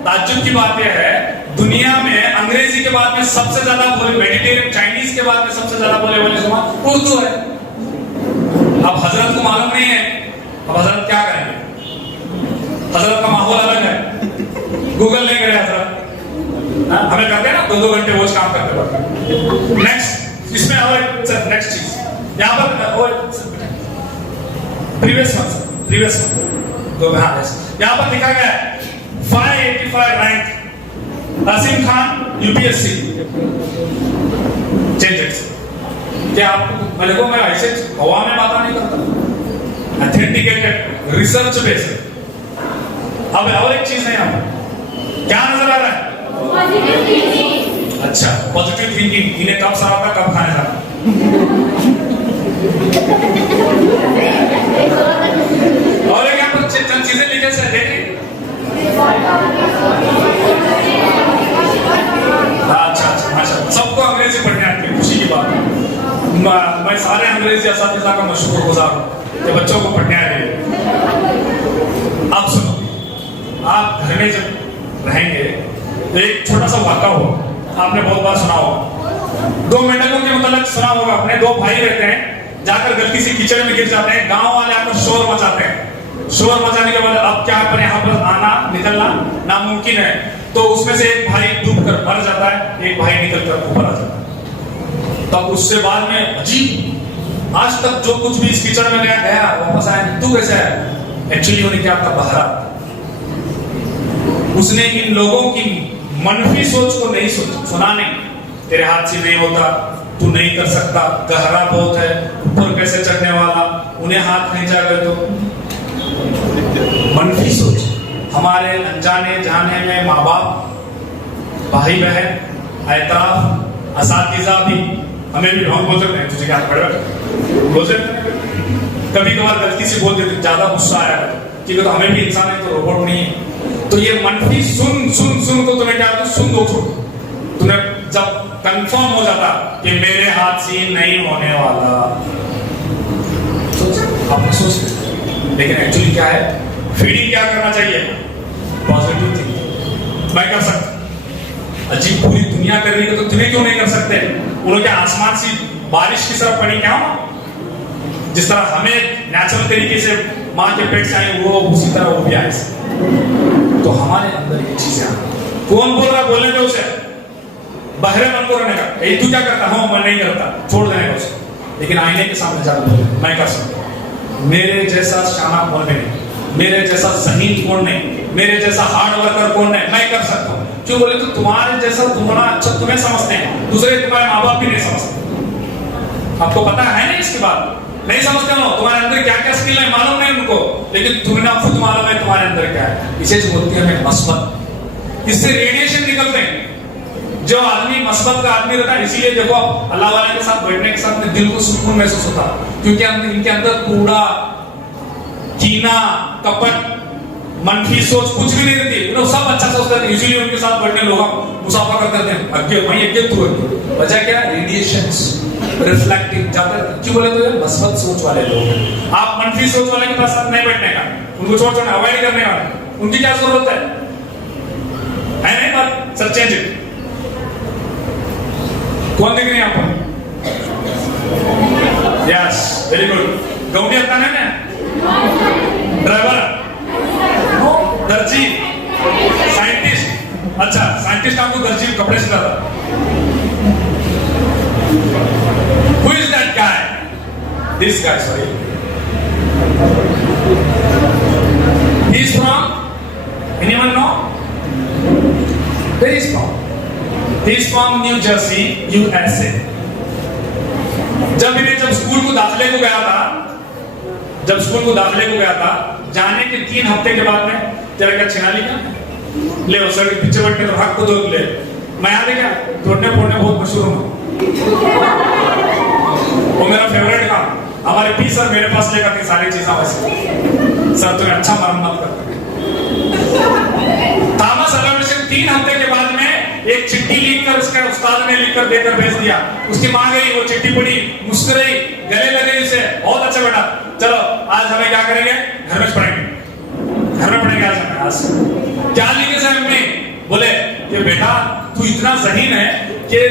ताज्जुब की बात यह है, दुनिया में अंग्रेजी के बाद में सबसे ज्यादा बोले, मेडिटेरियन चाइनीज के बाद में सबसे ज्यादा बोले वाली जुबान उर्दू है। अब हजरत को मालूम नहीं है, अब हजरत क्या करेंगे? हजरत का माहौल अलग है, गूगल नहीं करे हजरत, हमें करते हैं ना 2-2 घंटे रोज काम करते वक्त। नेक्स्ट इसमें और नेक्स्ट चीज यहाँ पर प्रीवियस मंथ तो यहाँ पर लिखा गया है 585 रैंक असीम खान UPSC चेंजेस। क्या आप मैं ऐसे हवा में बात नहीं करता, ऑथेंटिकेटेड रिसर्च बेस्ड। अब और एक चीज है यहाँ पर क्या नजर आ रहा है? अच्छा, पॉजिटिव थिंकिंग। इन्हें कब सराब था कब खाने था। और एक यहाँ पर चंद चीजें लिखे से देखिए। अच्छा, सबको अंग्रेजी पढ़ने आती है, खुशी की बात है। मैं सारे अंग्रेजी असातिज़ा का शुक्रगुजार हूं कि बच्चों को पढ़ने आ रही है। अब सुनो, आप घर में जब रहेंगे तो एक छोटा सा वाक़ा हो, आपने बहुत बार सुना होगा। 2 मेंढकों के मतलब सुना होगा आपने। 2 भाई रहते हैं, जाकर गलती से कीचड़ में गिर जाते हैं, गांव वाले आकर शोर मचाते हैं। शोर मचाने के बाद अब क्या अपने यहाँ पर आना निकलना नामुमकिन है, तो उसमें से एक भाई डूब कर मर जाता है, एक भाई निकल कर ऊपर आ जाता है। तब उससे बाद में अजीब, आज तक जो कुछ भी इस कीचड़ में गया वापस आया, तू कैसे आया? एक्चुअली उन्हें क्या था, बहरा। उसने इन लोगों की मनफी सोच को नहीं सुना, नहीं तेरे हाथ से नहीं होता, तू नहीं कर सकता, गहरा बहुत है, ऊपर कैसे चढ़ने वाला, उन्हें हाथ नहीं जा गए। तो मनफी सोच हमारे अनजाने जाने में माँ बाप, भाई बहन, एहतराफ, असातिज़ा भी हमें भी ढोंग बोल सकते हैं, तुझे क्या पड़ बोल सकते। कभी कभार गलती से बोल देते, ज्यादा गुस्सा आया कि तो हमें भी इंसान है, तो रोबोट नहीं है। तो ये मनफी सुन सुन सुन को तुम्हें क्या सुन दो, तुम्हें जब कंफर्म हो जाता कि मेरे हाथ से नहीं होने वाला, आपने सोच। लेकिन एक्चुअली क्या है, फीडिंग क्या करना चाहिए? Positive thinking. मैं कर सकता, अजीब पूरी दुनिया कर रही है तो तुम्हें क्यों नहीं कर सकते? उन्होंने क्या आसमान से बारिश की तरफ पड़ी क्या? जिस तरह हमें नेचुरल तरीके से माँ के पेट से आई, वो उसी तरह वो भी आए। तो हमारे अंदर ये चीजें आ, कौन बोल रहा है? बोलने दो उसे, बहरे मन को रहने का। तू क्या करता? हाँ, मैं नहीं करता, छोड़ देने का उसे। लेकिन आईने के सामने जाकर बोले, मैं कर सकता, मेरे जैसा शाना कौन नहीं, मेरे जैसा जहीन कौन नहीं, मेरे जैसा हार्ड वर्कर कौन नहीं, मैं कर सकता हूँ। क्यों बोले? तो तुम्हारे जैसा तुम्हारा अच्छा तुम्हें समझते हैं, दूसरे तुम्हारे माँ बाप भी नहीं समझते। आपको पता है ना इसके बाद नहीं समझते हो, तुम्हारे अंदर क्या क्या स्किल है मालूम नहीं उनको, लेकिन तुम्हें खुद मालूम है तुम्हारे अंदर क्या है। इसे जो बोलते हैं मस्बत, इससे रेडिएशन निकलते हैं। जो आदमी मस्बत का आदमी रहता है, इसीलिए देखो अल्लाह वाले के साथ बैठने के साथ दिल को सुकून महसूस होता, क्योंकि इनके अंदर कूड़ा, कीना, कपट, मनफी सोच कुछ भी नहीं रहती। लोग सब अच्छा सोचते हैं, इसीलिए उनके साथ बैठने लोग मुसाफा करते हैं। अज्ञे वही अज्ञे तू है, वजह क्या? रेडिएशंस रिफ्लेक्टिंग जाते। क्यों बोले? तो ये मस्बत सोच वाले लोग हैं। आप मनफी सोच वाले के पास नहीं बैठने का, उनको छोड़ छोड़ने अवॉइड करने का, उनकी क्या जरूरत है नहीं बात? Sir change it. कौन दिख रही है आपको? Yes, very good. गौड़ी आता है ना? ड्राइवर, दर्जी, साइंटिस्ट। अच्छा, साइंटिस्ट आपको दर्जी कपड़े सिलाता। Who is that guy? This guy, sorry. He is from? Anyone know? Where is from? He is from New Jersey, USA. जब स्कूल को दाखिले को गया था, जाने के 3 हफ्ते के बाद में तेरा क्या छिनाली का ले वो सर पीछे बैठ के हक को दो ले मैं यहाँ देखा तोड़ने फोड़ने बहुत मशहूर हूँ। वो मेरा फेवरेट काम हमारे पी सर मेरे पास लेकर थे सारी चीजें वैसे सर तुम्हें अच्छा मरम्मत करते थॉमस अल्वा एडिसन 3 हफ्ते के बाद में एक चिट्ठी लिखकर उसके उस्ताद ने लिखकर देकर भेज दिया। उसकी मां गई वो चिट्ठी पढ़ी मुस्कुराई गले लगे उसे बहुत अच्छा बेटा चलो आज हमें क्या करेंगे घर में पढ़ेंगे आज क्या लिखे साहब ने बोले कि बेटा तू इतना ज़हीन है कि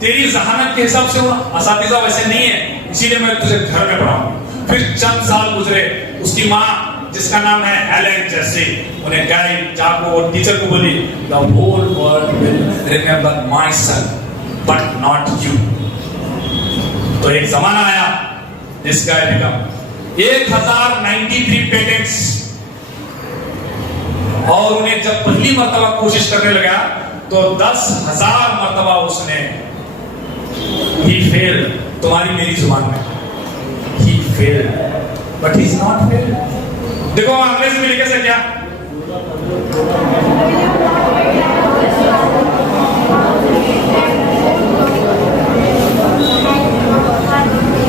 तेरी जहानत के हिसाब से वो असातिज़ा वैसे नहीं है इसीलिए मैं तुझे घर में पढ़ाऊंगा। फिर चंद साल गुजरे उसकी माँ जिसका नाम है एलेन जेसी उन्हें गई जाको और टीचर को बोली the whole world will remember my son but not you. तो एक जमाना आया दिस गाय बिकम 1093 पेटेंट्स और उन्हें जब पहली मर्तबा कोशिश करने लगा तो 10,000 मर्तबा उसने ही फेल तुम्हारी मेरी जुबान में ही fail but he is not fail. देखो अंग्रेजी में लिखे से क्या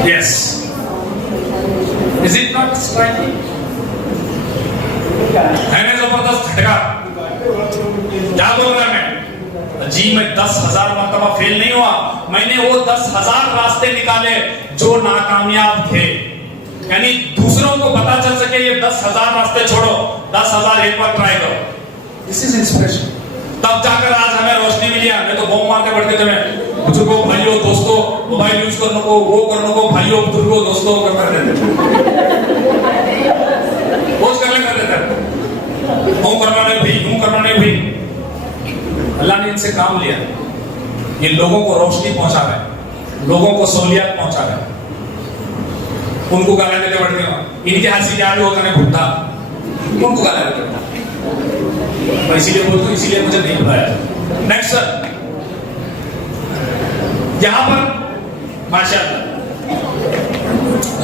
yes is it not striking है ना जबरदस्त झटका क्या बोल रहा मैं जी मैं 10,000 मर्तबा फेल नहीं हुआ मैंने वो 10,000 रास्ते निकाले जो नाकामयाब थे यानी दूसरों को पता चल सके ये 10,000 रास्ते छोड़ो 10,000 एक बार ट्राई करो। This is inspiration. तब जाकर आज हमें रोशनी मिली हमें तो बॉम्ब मारते पड़ते थे बुजुर्गों भाइयों दोस्तों मोबाइल यूज करने को वो करने को भाइयों बुजुर्गों दोस्तों कर देते पोस्ट करने कर देते वो करना नहीं भाई यूं करना नहीं भाई। अल्लाह ने इनसे काम लिया ये लोगों को रोशनी पहुंचा रहे लोगों को सहूलियत पहुंचा रहे उनको गाला देते बढ़ते हो इनके हंसी क्या होता है भुट्टा उनको गाला देते और इसीलिए बोलते हो इसीलिए मुझे नहीं बुलाया। नेक्स्ट सर यहां पर माशाअल्लाह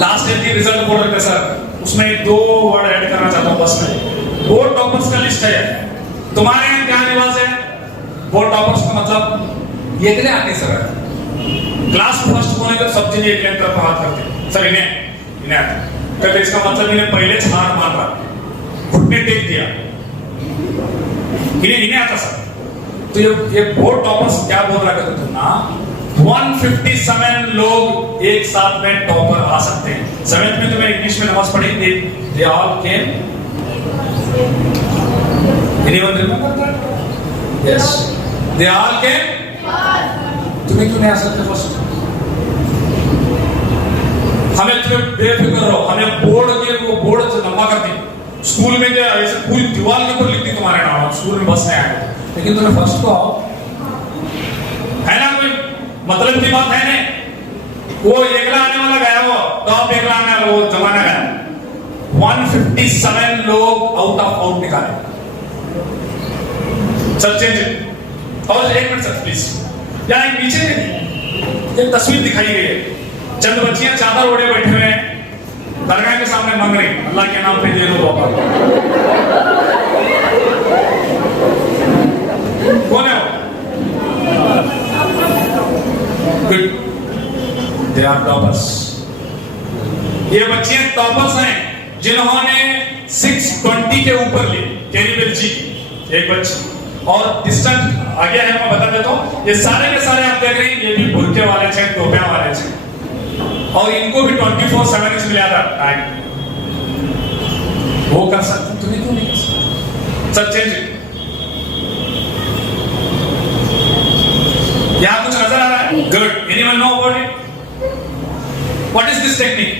लास्ट ईयर की रिजल्ट बोर्ड रखते सर उसमें 2 वर्ड ऐड करना चाहता हूं बस में बोर्ड टॉपर्स का लिस्ट है तुम्हारे यहाँ क्या रिवाज है बोर्ड टॉपर्स का मतलब ये कितने आते सर क्लास फर्स्ट होने पर सब चीजें एक लेटर पर हाथ करते सर इन्हें कहते इसका मतलब इन्हें पहले छान मार रहा घुटने टेक दिया इन्हें आता सर। तो ये बोर्ड टॉपर्स क्या बोल रहा कहते तुम ना 157 लोग एक साथ में टॉपर आ सकते हैं। 7th में तुम्हें इंग्लिश में नमाज पढ़ी they all came anyone remember that yes they all came तुम्हें क्यों नहीं आ सकते फर्स्ट हमें तुम्हें बेफिक्र रहो हमें बोर्ड के वो बोर्ड से लंबा कर दी स्कूल में क्या ऐसे पूरी दीवार के ऊपर लिख दी तुम्हारे नाम स्कूल में बस नहीं आए लेकिन तुम्हें फर्स्ट को आओ है ना कोई मतलब की बात है नहीं वो एकला आने वाला गया वो टॉप एकला आने वाला वो जमाना गया 157 लोग आउट ऑफ आउट निकाले सर चेंज और 1 मिनट सर प्लीज यहाँ एक नीचे एक तस्वीर दिखाई गई है चंद बच्चियां चादर ओढ़े बैठे हुए हैं दरगाह के सामने मांग रही अल्लाह के नाम पे दे दो बाबा कौन है गुड दे आर टॉपर्स ये बच्चियां टॉपर्स हैं जिन्होंने 620 के ऊपर ली कैरी जी की एक बच्ची और डिस्टेंस आगे है मैं बता देता हूं ये सारे के सारे आप देख रहे हैं ये भी बुरके वाले थे टोपियां वाले थे और इनको भी 24/7 इसमें मिला था टाइम वो कर सकते तुम्हें क्यों नहीं कर सकते सर चेंज यहां कुछ नजर आ रहा है good anyone know about it what is this technique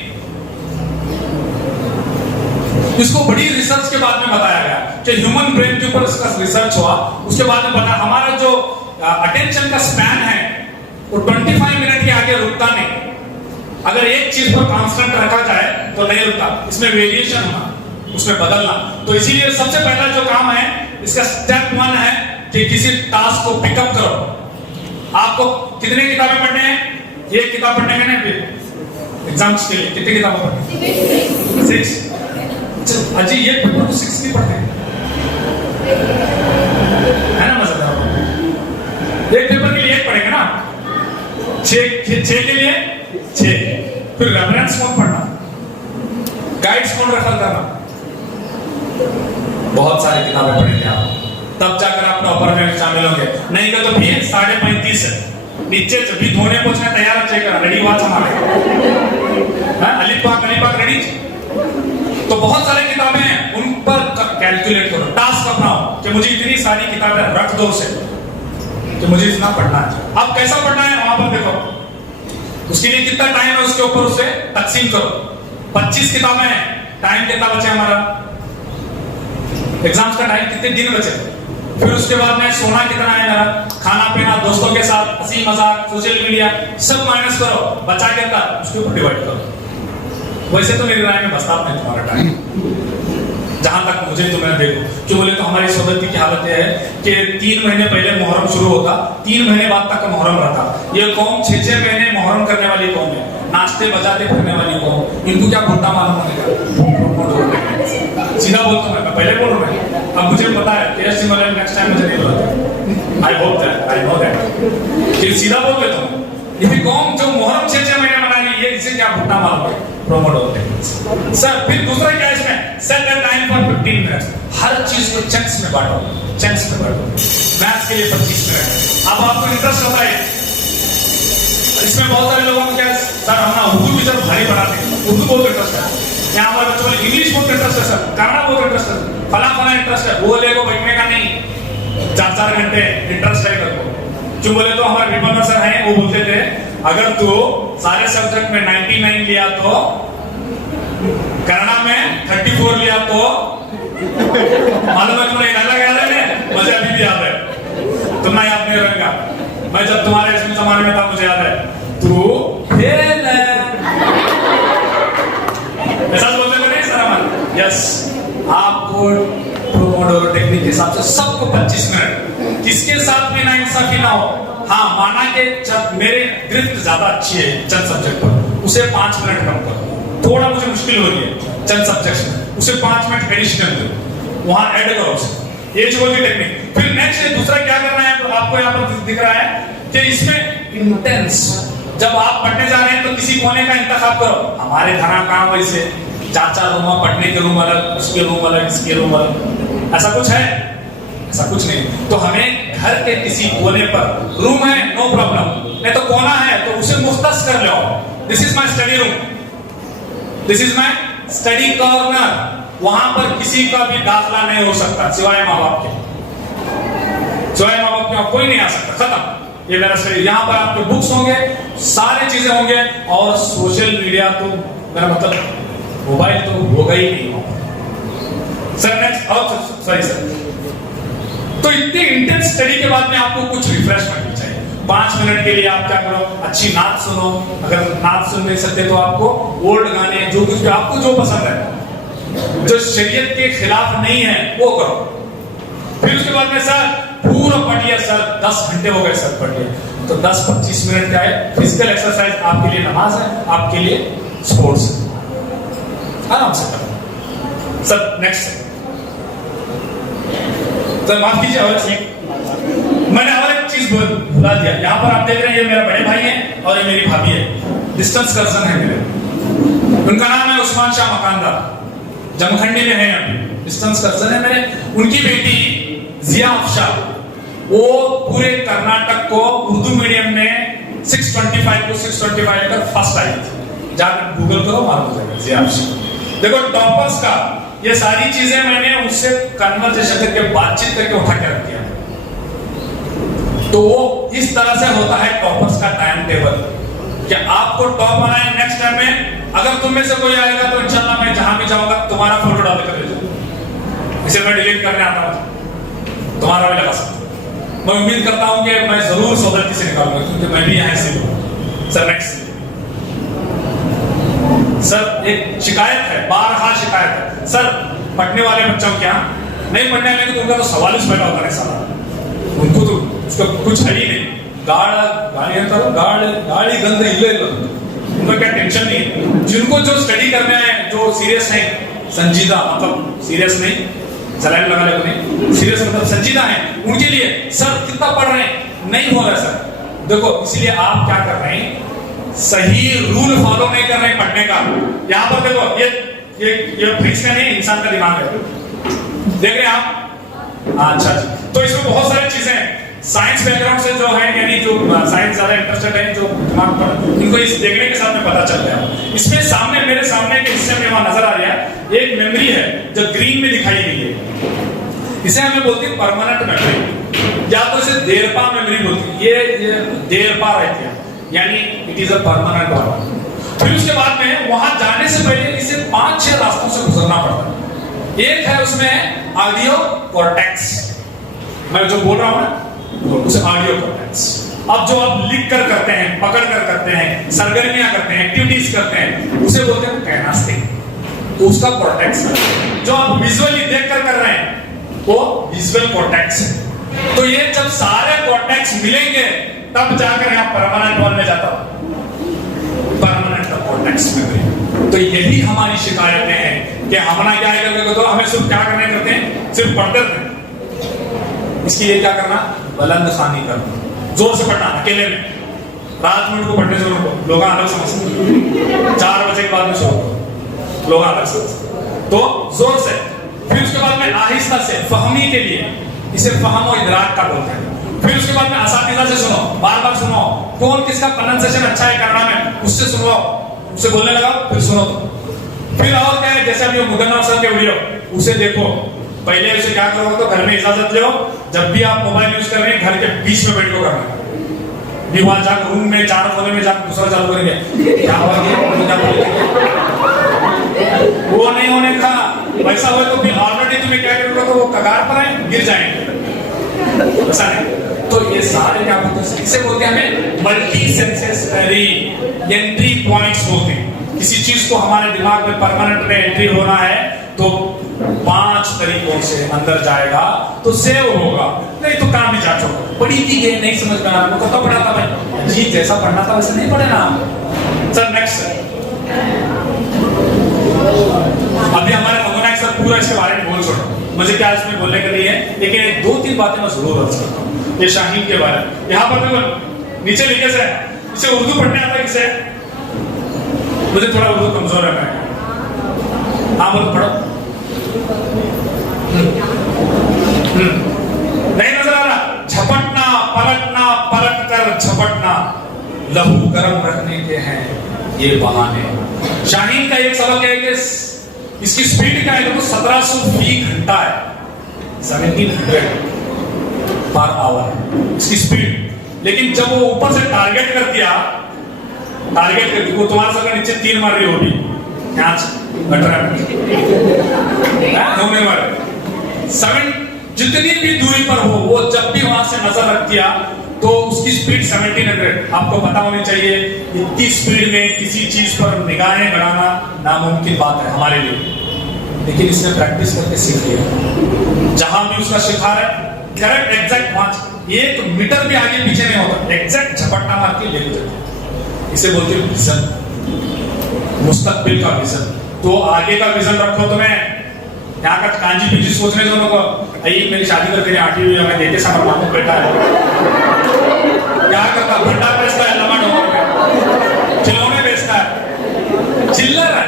इसको बड़ी रिसर्च के बाद में बताया गया कि ह्यूमन ब्रेन के ऊपर इसका रिसर्च हुआ उसके बाद में पता हमारा जो अटेंशन का स्पैन है वो 25 मिनट के आगे रुकता नहीं अगर एक चीज पर कांस्टेंट रखा जाए तो नहीं रुकता इसमें वेरिएशन होना उसमें बदलना तो इसीलिए सबसे पहला जो काम है इसका स्टेप 1 है कि किसी टास्क को पिकअप करो आपको कितने किताबें पढ़ने हैं ये किताब पढ़ने में नहीं एग्जाम्स के लिए कितनी किताबें पढ़नी 6 अजी ये पेपर को 6 नहीं पढ़ते है ना, मजा एक पेपर के लिए एक पढ़ेंगे ना, 6 के लिए 6, फिर रेफरेंस कौन पढ़ना, गाइड्स कौन रेफर करना, बहुत सारी किताबें पढ़ेंगे आप, तब जाकर आप टॉपर में शामिल होंगे। नहीं तो फिर 35.5 है नीचे भी धोने पोछने तैयार चाहिए, रेडी वाच हमारे अलीपाक रेडी। तो बहुत सारी किताबें हैं, उन पर कैलकुलेट करो, टास्क अपनाओ कि मुझे इतनी सारी किताबें रख दो उसे, कि मुझे इतना पढ़ना है। अब कैसा पढ़ना है वहां पर देखो, उसके लिए कितना टाइम है उसके ऊपर उसे तकसीम करो। 25 किताबें हैं, टाइम कितना बचे हमारा, एग्जाम्स का टाइम कितने दिन बचे, फिर उसके बाद में सोना कितना है मेरा, खाना पीना, दोस्तों के साथ हंसी मजाक, सोशल मीडिया, सब माइनस करो, बचा कितना उसके ऊपर डिवाइड करो। वैसे तो मेरी राय में बचता नहीं तुम्हारा टाइम, जहां तक मुझे तो मैं देखो, क्यों बोले तो हमारी सोसाइटी की हालत यह है कि 3 महीने पहले मुहर्रम शुरू होता, 3 महीने बाद तक मुहर्रम रहता। ये कौम 6 महीने मुहर्रम करने वाली कौम है, नाचते बजाते फिरने वाली कौम, इनको क्या भुट्टा मालूम होने का, सीधा बोलता हूं मैं पहले बोल रहा हूं। अब मुझे पता है नेक्स्ट टाइम मुझे नहीं बुलाते, I hope that, I know that, कि सीधा बोल देता हूं। ये कौम जो मुहर्रम 6 महीने मना रही है, इसे क्या भुट्टा मालूम है, प्रोमोट होते हैं सर। फिर दूसरा क्या है इसमें, set the time for 15 minutes, हर चीज को चंक्स में बांटो, चंक्स में बांटो। मैथ्स के लिए 25 मिनट, अब आपको इंटरेस्ट होता है इसमें। बहुत सारे लोगों को क्या है सर, हम ना उर्दू टीचर भारी बनाते हैं, उर्दू बहुत इंटरेस्ट है, यहाँ हमारे बच्चों को इंग्लिश बहुत इंटरेस्ट है सर, कन्नड़ा बहुत इंटरेस्ट है, फला इंटरेस्ट है, वो ले को बैठने का नहीं, 4 घंटे इंटरेस्ट है कर। क्यों बोले तो हमारे विपन्ना सर हैं, वो बोलते थे अगर तू सारे सब्जेक्ट में 99 लिया तो, कन्नड़ा में 34 लिया तो, मालूम है तुम्हें अलग याद है, मुझे अभी भी याद है, तुम्हें याद नहीं रहेगा, मैं जब तुम्हारे इसमें जमाने में था मुझे याद है, तू फेल है, ऐसा बोलते थे नहीं सर हमारे। यस, आपको प्रोमोडोरो टेक्निक के हिसाब से सबको 25 मिनट, किसके साथ में ना इंसाफी ना हो। हाँ, माना कि मेरे गिरफ्त ज्यादा अच्छी है चंद सब्जेक्ट पर, उसे 5 मिनट कम करो, थोड़ा मुझे मुश्किल हो रही है चंद सब्जेक्ट में, उसे 5 मिनट एडिशनल दो, वहां ऐड करो उसे। ये जो होगी टेक्निक। फिर नेक्स्ट दूसरा क्या करना है, तो आपको यहाँ पर दिख रहा है कि इसमें इंटेंस, जब आप पढ़ने जा रहे हैं तो किसी कोने का इंतखाब करो। हमारे घरा कहाँ वैसे 4 रूम, पढ़ने के रूम अलग, उसके रूम अलग, इसके रूम अलग, ऐसा कुछ है, ऐसा कुछ नहीं। तो हमें घर के किसी कोने पर रूम है, नो प्रॉब्लम, नहीं तो कोना है तो उसे मुख्तस कर लो, this is my study room, this is my study corner, वहां पर किसी का भी दाखला नहीं हो सकता सिवाय माँ बाप के, सिवाय माँ बाप के कोई नहीं आ सकता, खत्म। ये मेरा स्टडी, यहाँ पर आपके बुक्स होंगे, सारी चीजें होंगे, और सोशल मीडिया तो मेरा मतलब मोबाइल तो होगा ही नहीं। सर नेक्स्ट, और सॉरी सर, तो इतनी इंटेंस स्टडी के बाद में आपको कुछ रिफ्रेशमेंट चाहिए। 5 मिनट के लिए आप क्या करो, अच्छी नाच सुनो, अगर नाच सुन नहीं सकते तो आपको ओल्ड गाने, जो कुछ भी आपको जो पसंद है, जो शरीयत के खिलाफ नहीं है वो करो। फिर उसके बाद में सर पूरा पढ़िए सर, 10 घंटे हो गए सर पढ़िए, तो 10-25 मिनट क्या है, फिजिकल एक्सरसाइज, आपके लिए नमाज है, आपके लिए स्पोर्ट्स है, आराम से करो सर। नेक्स्ट सर, माफ कीजिए, और मैंने और एक चीज भुला दिया। यहाँ पर आप देख रहे हैं, ये मेरा बड़े भाई है और ये मेरी भाभी है, डिस्टेंस कजन है मेरे, उनका नाम है उस्मान शाह मकानदार, जमखंडी में है अभी, डिस्टेंस कजन है मेरे। उनकी बेटी जिया अफशार, वो पूरे कर्नाटक को उर्दू मीडियम में 625 तक फर्स्ट आई थी, जाकर गूगल करो मालूम हो जाएगा जिया अफशार। देखो टॉपर्स का ये सारी चीजें मैंने उससे कन्वर्सेशन करके, बातचीत करके उठा के रख दिया। तो वो इस तरह से होता है टॉपर्स का टाइम टेबल, कि आपको टॉप आना है। नेक्स्ट टाइम में अगर तुम में से कोई आएगा तो इंशाल्लाह मैं जहां भी जाऊंगा तुम्हारा फोटो डाल कर भेजूंगा, इसे मैं डिलीट करने आता हूं, तुम्हारा भी लगा सकता। मैं उम्मीद करता हूं कि मैं जरूर सोसाइटी से निकालूंगा, क्योंकि मैं भी यहाँ से हूं। सर नेक्स्ट सर, एक शिकायत है, बारहा शिकायत है सर, पढ़ने वाले बच्चों क्या नहीं पढ़ने वाले तो उनका तो सवाल ही पैदा होता है सारा, उनको तो उसका कुछ है ही नहीं, गाड़ी गंद इल्ले, उनका क्या टेंशन नहीं। जिनको जो स्टडी करना है, जो सीरियस है, संजीदा मतलब सीरियस नहीं, सलाइन लगा लेते नहीं, सीरियस मतलब संजीदा है, उनके लिए सर कितना पढ़ रहे हैं नहीं हो रहा सर। देखो इसलिए आप क्या कर रहे हैं, सही रूल फॉलो नहीं कर रहे हैं पढ़ने का। यहाँ पर देखो ये फ्रिज का नहीं, इंसान का दिमाग है, देख रहे हैं आप? अच्छा जी। तो इसमें बहुत सारी चीजें हैं, साइंस बैकग्राउंड से जो है, यानी जो साइंस ज्यादा इंटरेस्टेड है, जो दिमाग पर इनको इस देखने के साथ में पता चल गया। इसमें सामने मेरे सामने के हिस्से में वहां नजर आ रहा है एक मेमोरी है जो ग्रीन में दिखाई गई है, इसे हमें बोलते हैं परमानेंट मेमोरी, या तो इसे देरपा मेमोरी बोलते हैं। ये देरपा रहती है, यानी it is a permanent one. फिर उसके बाद में वहां जाने से पहले इसे 5-6 रास्तों से गुजरना पड़ता है। एक है उसमें ऑडियो कॉर्टेक्स, मैं जो बोल रहा हूं ना उसे ऑडियो कॉर्टेक्स। अब जो आप लिख कर करते हैं, पकड़ कर करते हैं, सरगर्मियां करते हैं, एक्टिविटीज करते हैं, उसे बोलते हैं कैनास्टिक, तो उसका कॉर्टेक्स है। जो आप विजुअली देख कर रहे हैं वो विजुअल कॉर्टेक्स है। तो ये जब सारे कॉर्टेक्स मिलेंगे तब जाकर यहाँ परमानेंट वन में जाता हूं, परमानेंट कॉर्टेक्स मेमोरी। तो यही हमारी शिकायतें हैं कि हमारा क्या है, तो हमें सिर्फ क्या करने करते हैं, सिर्फ पढ़ते रहते हैं। इसके लिए क्या करना, बुलंद खानी करना, जोर से पढ़ना, अकेले में। रात में उनको पढ़ने से लोग अलग समझते, 4 बजे के बाद में सो लोग अलग समझते, तो जोर से। फिर उसके बाद में आहिस्ता से फहमी के लिए, इसे फहम और इदराक का बोलते हैं। फिर उसके बाद में असातिज़ा से सुनो, बार बार सुनो, कौन किसका प्रोनाउंसिएशन अच्छा है कन्नड़ा में उससे सुनो, उससे बोलने लगा, फिर सुनो। फिर और क्या है, जैसे अभी मुदन्ना सर के वीडियो उसे देखो, पहले उसे क्या करो, तो घर में इजाजत लो, जब भी आप मोबाइल यूज कर रहे हैं घर के बीच में बैठ को करना, भी वहां जाकर रूम में 4 कोने में जाकर दूसरा चालू करेंगे, क्या हुआ वो नहीं होने का। वैसा हो तो फिर ऑलरेडी तुम्हें क्या करोगे, तो वो कगार पर है, गिर जाएंगे, ऐसा नहीं। तो ये सारे क्या बोलते हैं, इसे बोलते हैं हमें मल्टी सेंसेसरी एंट्री पॉइंट्स बोलते हैं। किसी चीज को हमारे दिमाग में परमानेंट में एंट्री होना है तो 5 तरीकों से अंदर जाएगा तो सेव होगा, नहीं तो काम भी जांच होगा। पढ़ी थी ये नहीं समझ में आ रहा, तो पढ़ा था भाई जी, जैसा पढ़ना था वैसे नहीं पढ़े ना सर। नेक्स्ट सर, अभी हमारे नमूना सर पूरा इसके बारे में बोल छोड़ा, मुझे क्या इसमें बोलने के लिए है, लेकिन 2-3 बातें मैं जरूर अर्ज करता हूँ। ये शाहीन के बारे में यहाँ पर भी नीचे लिखे से, इसे उर्दू पढ़ने आता है किसे, मुझे थोड़ा उर्दू कमजोर है, मैं हाँ बोलो पढ़ो। नहीं नजर आ रहा, झपटना पलटना, पलट कर झपटना, लहू गर्म रखने के हैं ये बहाने। शाहीन का एक सबक है कि इसकी स्पीड क्या है, तो 1700 फीट घंटा है, 1700 पर आवर इसकी स्पीड। लेकिन जब वो ऊपर से टारगेट कर दिया, टारगेट कर दी, वो तुम्हारे सर नीचे 3 मार रही होगी, यहाँ होने वाले 7 जितनी भी दूरी पर हो, वो जब भी वहां से नजर रख दिया तो उसकी स्पीड 1700। आपको पता होनी चाहिए इतनी स्पीड में किसी चीज पर निगाहें बढ़ाना नामुमकिन बात है हमारे लिए, लेकिन इसने प्रैक्टिस करके सीख लिया। जहां भी उसका शिकार है करेक्ट एग्जैक्ट वहां 1 मीटर भी आगे पीछे नहीं होता, एग्जैक्ट झपटना मार के ले जाते। इसे बोलते हैं विजन, मुस्तकबिल का विजन। तो आगे का विजन रखो। तुम्हें यहाँ का कांजी पीछे सोचने दोनों को, मेरी शादी करके 8वीं हुई, मैं देखे सामने मामू बेटा है, क्या करता, भंडा बेचता है, लमा डोंगर में खिलौने बेचता है, चिल्लर है,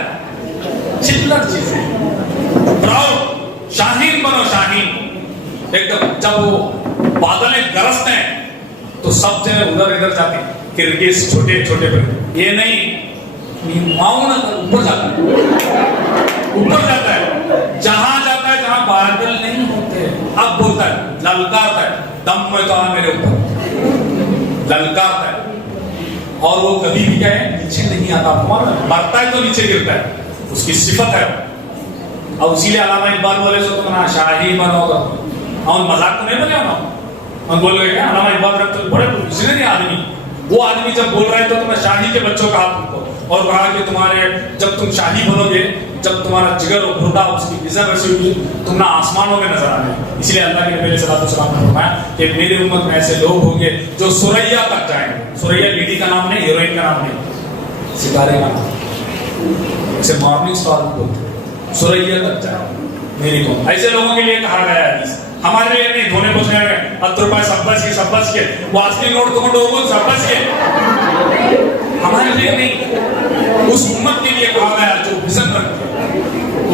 चिल्लर चीजें। प्राउड, शाहीन बनो, शाहीन एकदम। जब वो बादलें गरजते हैं तो सब जने उधर इधर जाते हैं, किर्गिज छोटे छोटे पर, ये नहीं माउन ऊपर जाता है, ऊपर जाता है, जहां जाता है जहां बादल नहीं होते। अब बोलता है, ललकारता है, दम में तो आ मेरे ऊपर, ललकारता है। और वो कभी भी क्या है, नीचे नहीं आता, मरता है तो नीचे गिरता है, उसकी सिफत है। और इसीलिए अल्लामा इकबाल बोले सो तुम ना शाही बनोगा, और मजाक तो नहीं बोले ना, हम बोल रहे क्या अल्लामा इकबाल रखते बड़े विजनरी आदमी, वो आदमी जब बोल रहे हैं तो तुम्हें शाही के बच्चों का हाथ उनको, और कहा कि तुम्हारे जब तुम शाही बनोगे, जब तुम्हारा जिगर और गुर्दा उसकी विजन वैसी होगी, तुम ना आसमानों में नजर आने। इसलिए अल्लाह के नबी सल्लल्लाहु अलैहि वसल्लम ने फरमाया कि मेरी उम्मत में ऐसे लोग होंगे जो सुरैया तक जाएंगे। सुरैया लेडी का नाम नहीं, हीरोइन का नाम नहीं, सितारे का नाम, इसे मॉर्निंग स्टार बोलते हैं। सुरैया तक जाए मेरी को। ऐसे लोगों के लिए कहा गया है हदीस, हमारे लिए नहीं। धोने पोछने में 10 रुपए सब के वो असली नोट तो सब के, हमारे लिए नहीं, उस उम्मत के लिए कहा गया जो विजन रखते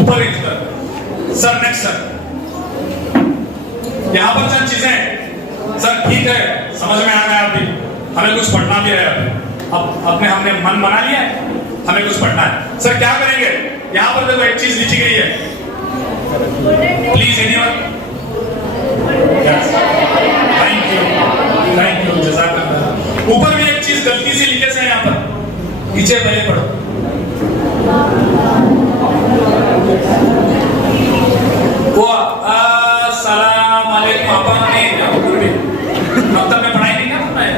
ऊपर इधर। सर नेक्स्ट सर, यहाँ पर चंद चीजें सर ठीक है, समझ में आ गया अभी, हमें कुछ पढ़ना भी है। अब हमने मन बना लिया है, हमें कुछ पढ़ना है। सर क्या करेंगे, यहाँ पर देखो एक चीज लिखी गई है, प्लीज एनीवन। थैंक यू जज़ाकल्लाह। ऊपर भी एक चीज गलती से लिखे से यहाँ पर, नीचे पहले पढ़ो। अस्सलाम वालेकुम। अपन ने मतलब में पढ़ाई नहीं करना है,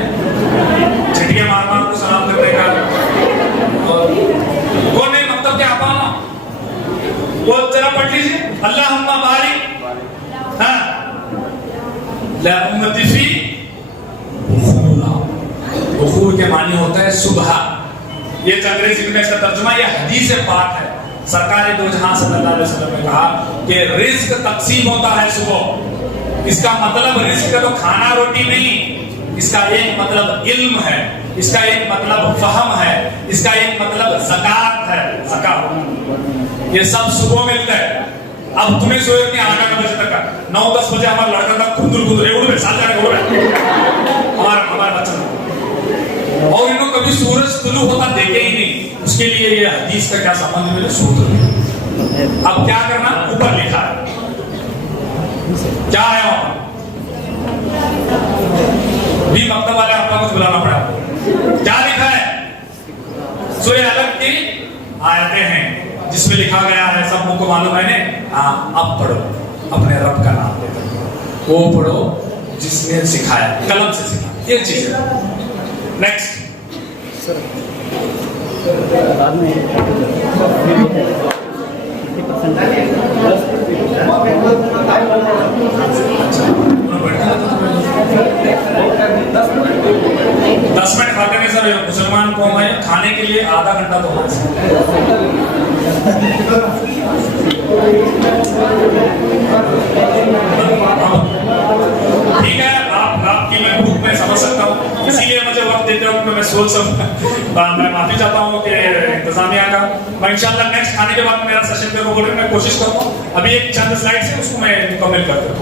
झटिया मार को सलाम करने का, और वो नहीं मतलब क्या अपन वो जरा पढ़ लीजिए। अल्लाहुम्मा बारिक हाँ ला उम्मती फी बुखूर के मानी होता है सुबह। ये अंग्रेजी में इसका तर्जुमा, ये हदीस पाक है। सरकार दो जहां सल्लल्लाहु अलैहि वसल्लम ने कहा कि रिज्क तकसीम होता है सुबह। इसका मतलब रिज्क का तो खाना रोटी नहीं, इसका एक मतलब इल्म है, इसका एक मतलब फहम है, इसका एक मतलब ज़कात है। ज़कात ये सब सुबह मिलता है। अब तुम्हें सोए नहीं 8 बजे तक, 9-10 बजे हमारा लड़का था खुंदुर हमारा बच्चा, और इनको कभी सूरज तुलू होता देखे ही नहीं। उसके लिए ये हदीस का क्या संबंध, मेरे सूत्र है। अब क्या करना, ऊपर लिखा है, क्या है वहां भी मकतब वाले आपका कुछ बुलाना पड़ा, क्या लिखा है। सो ये अलग की आयतें हैं जिसमें लिखा गया है, सब मुझको मालूम है ने। हाँ, अब पढ़ो, अपने रब का नाम लेकर वो पढ़ो जिसने सिखाया, कलम से सिखाया। ये चीज है। नेक्स्ट बाद में 10 मिनट खाते हैं सर, मुसलमान कौम है, खाने के लिए आधा घंटा तो ठीक है। आपकी मैं भूख में समझ सकता हूँ, इसीलिए मुझे वक्त देते वक्त मैं सोच मैं माफी चाहता हूँ कि इंतजामिया का। मैं इंशाल्लाह नेक्स्ट खाने के बाद मेरा सेशन पे बोल मैं कोशिश करता हूँ। अभी एक चंद स्लाइड से उसको मैं मुकम्मल कर दूँ।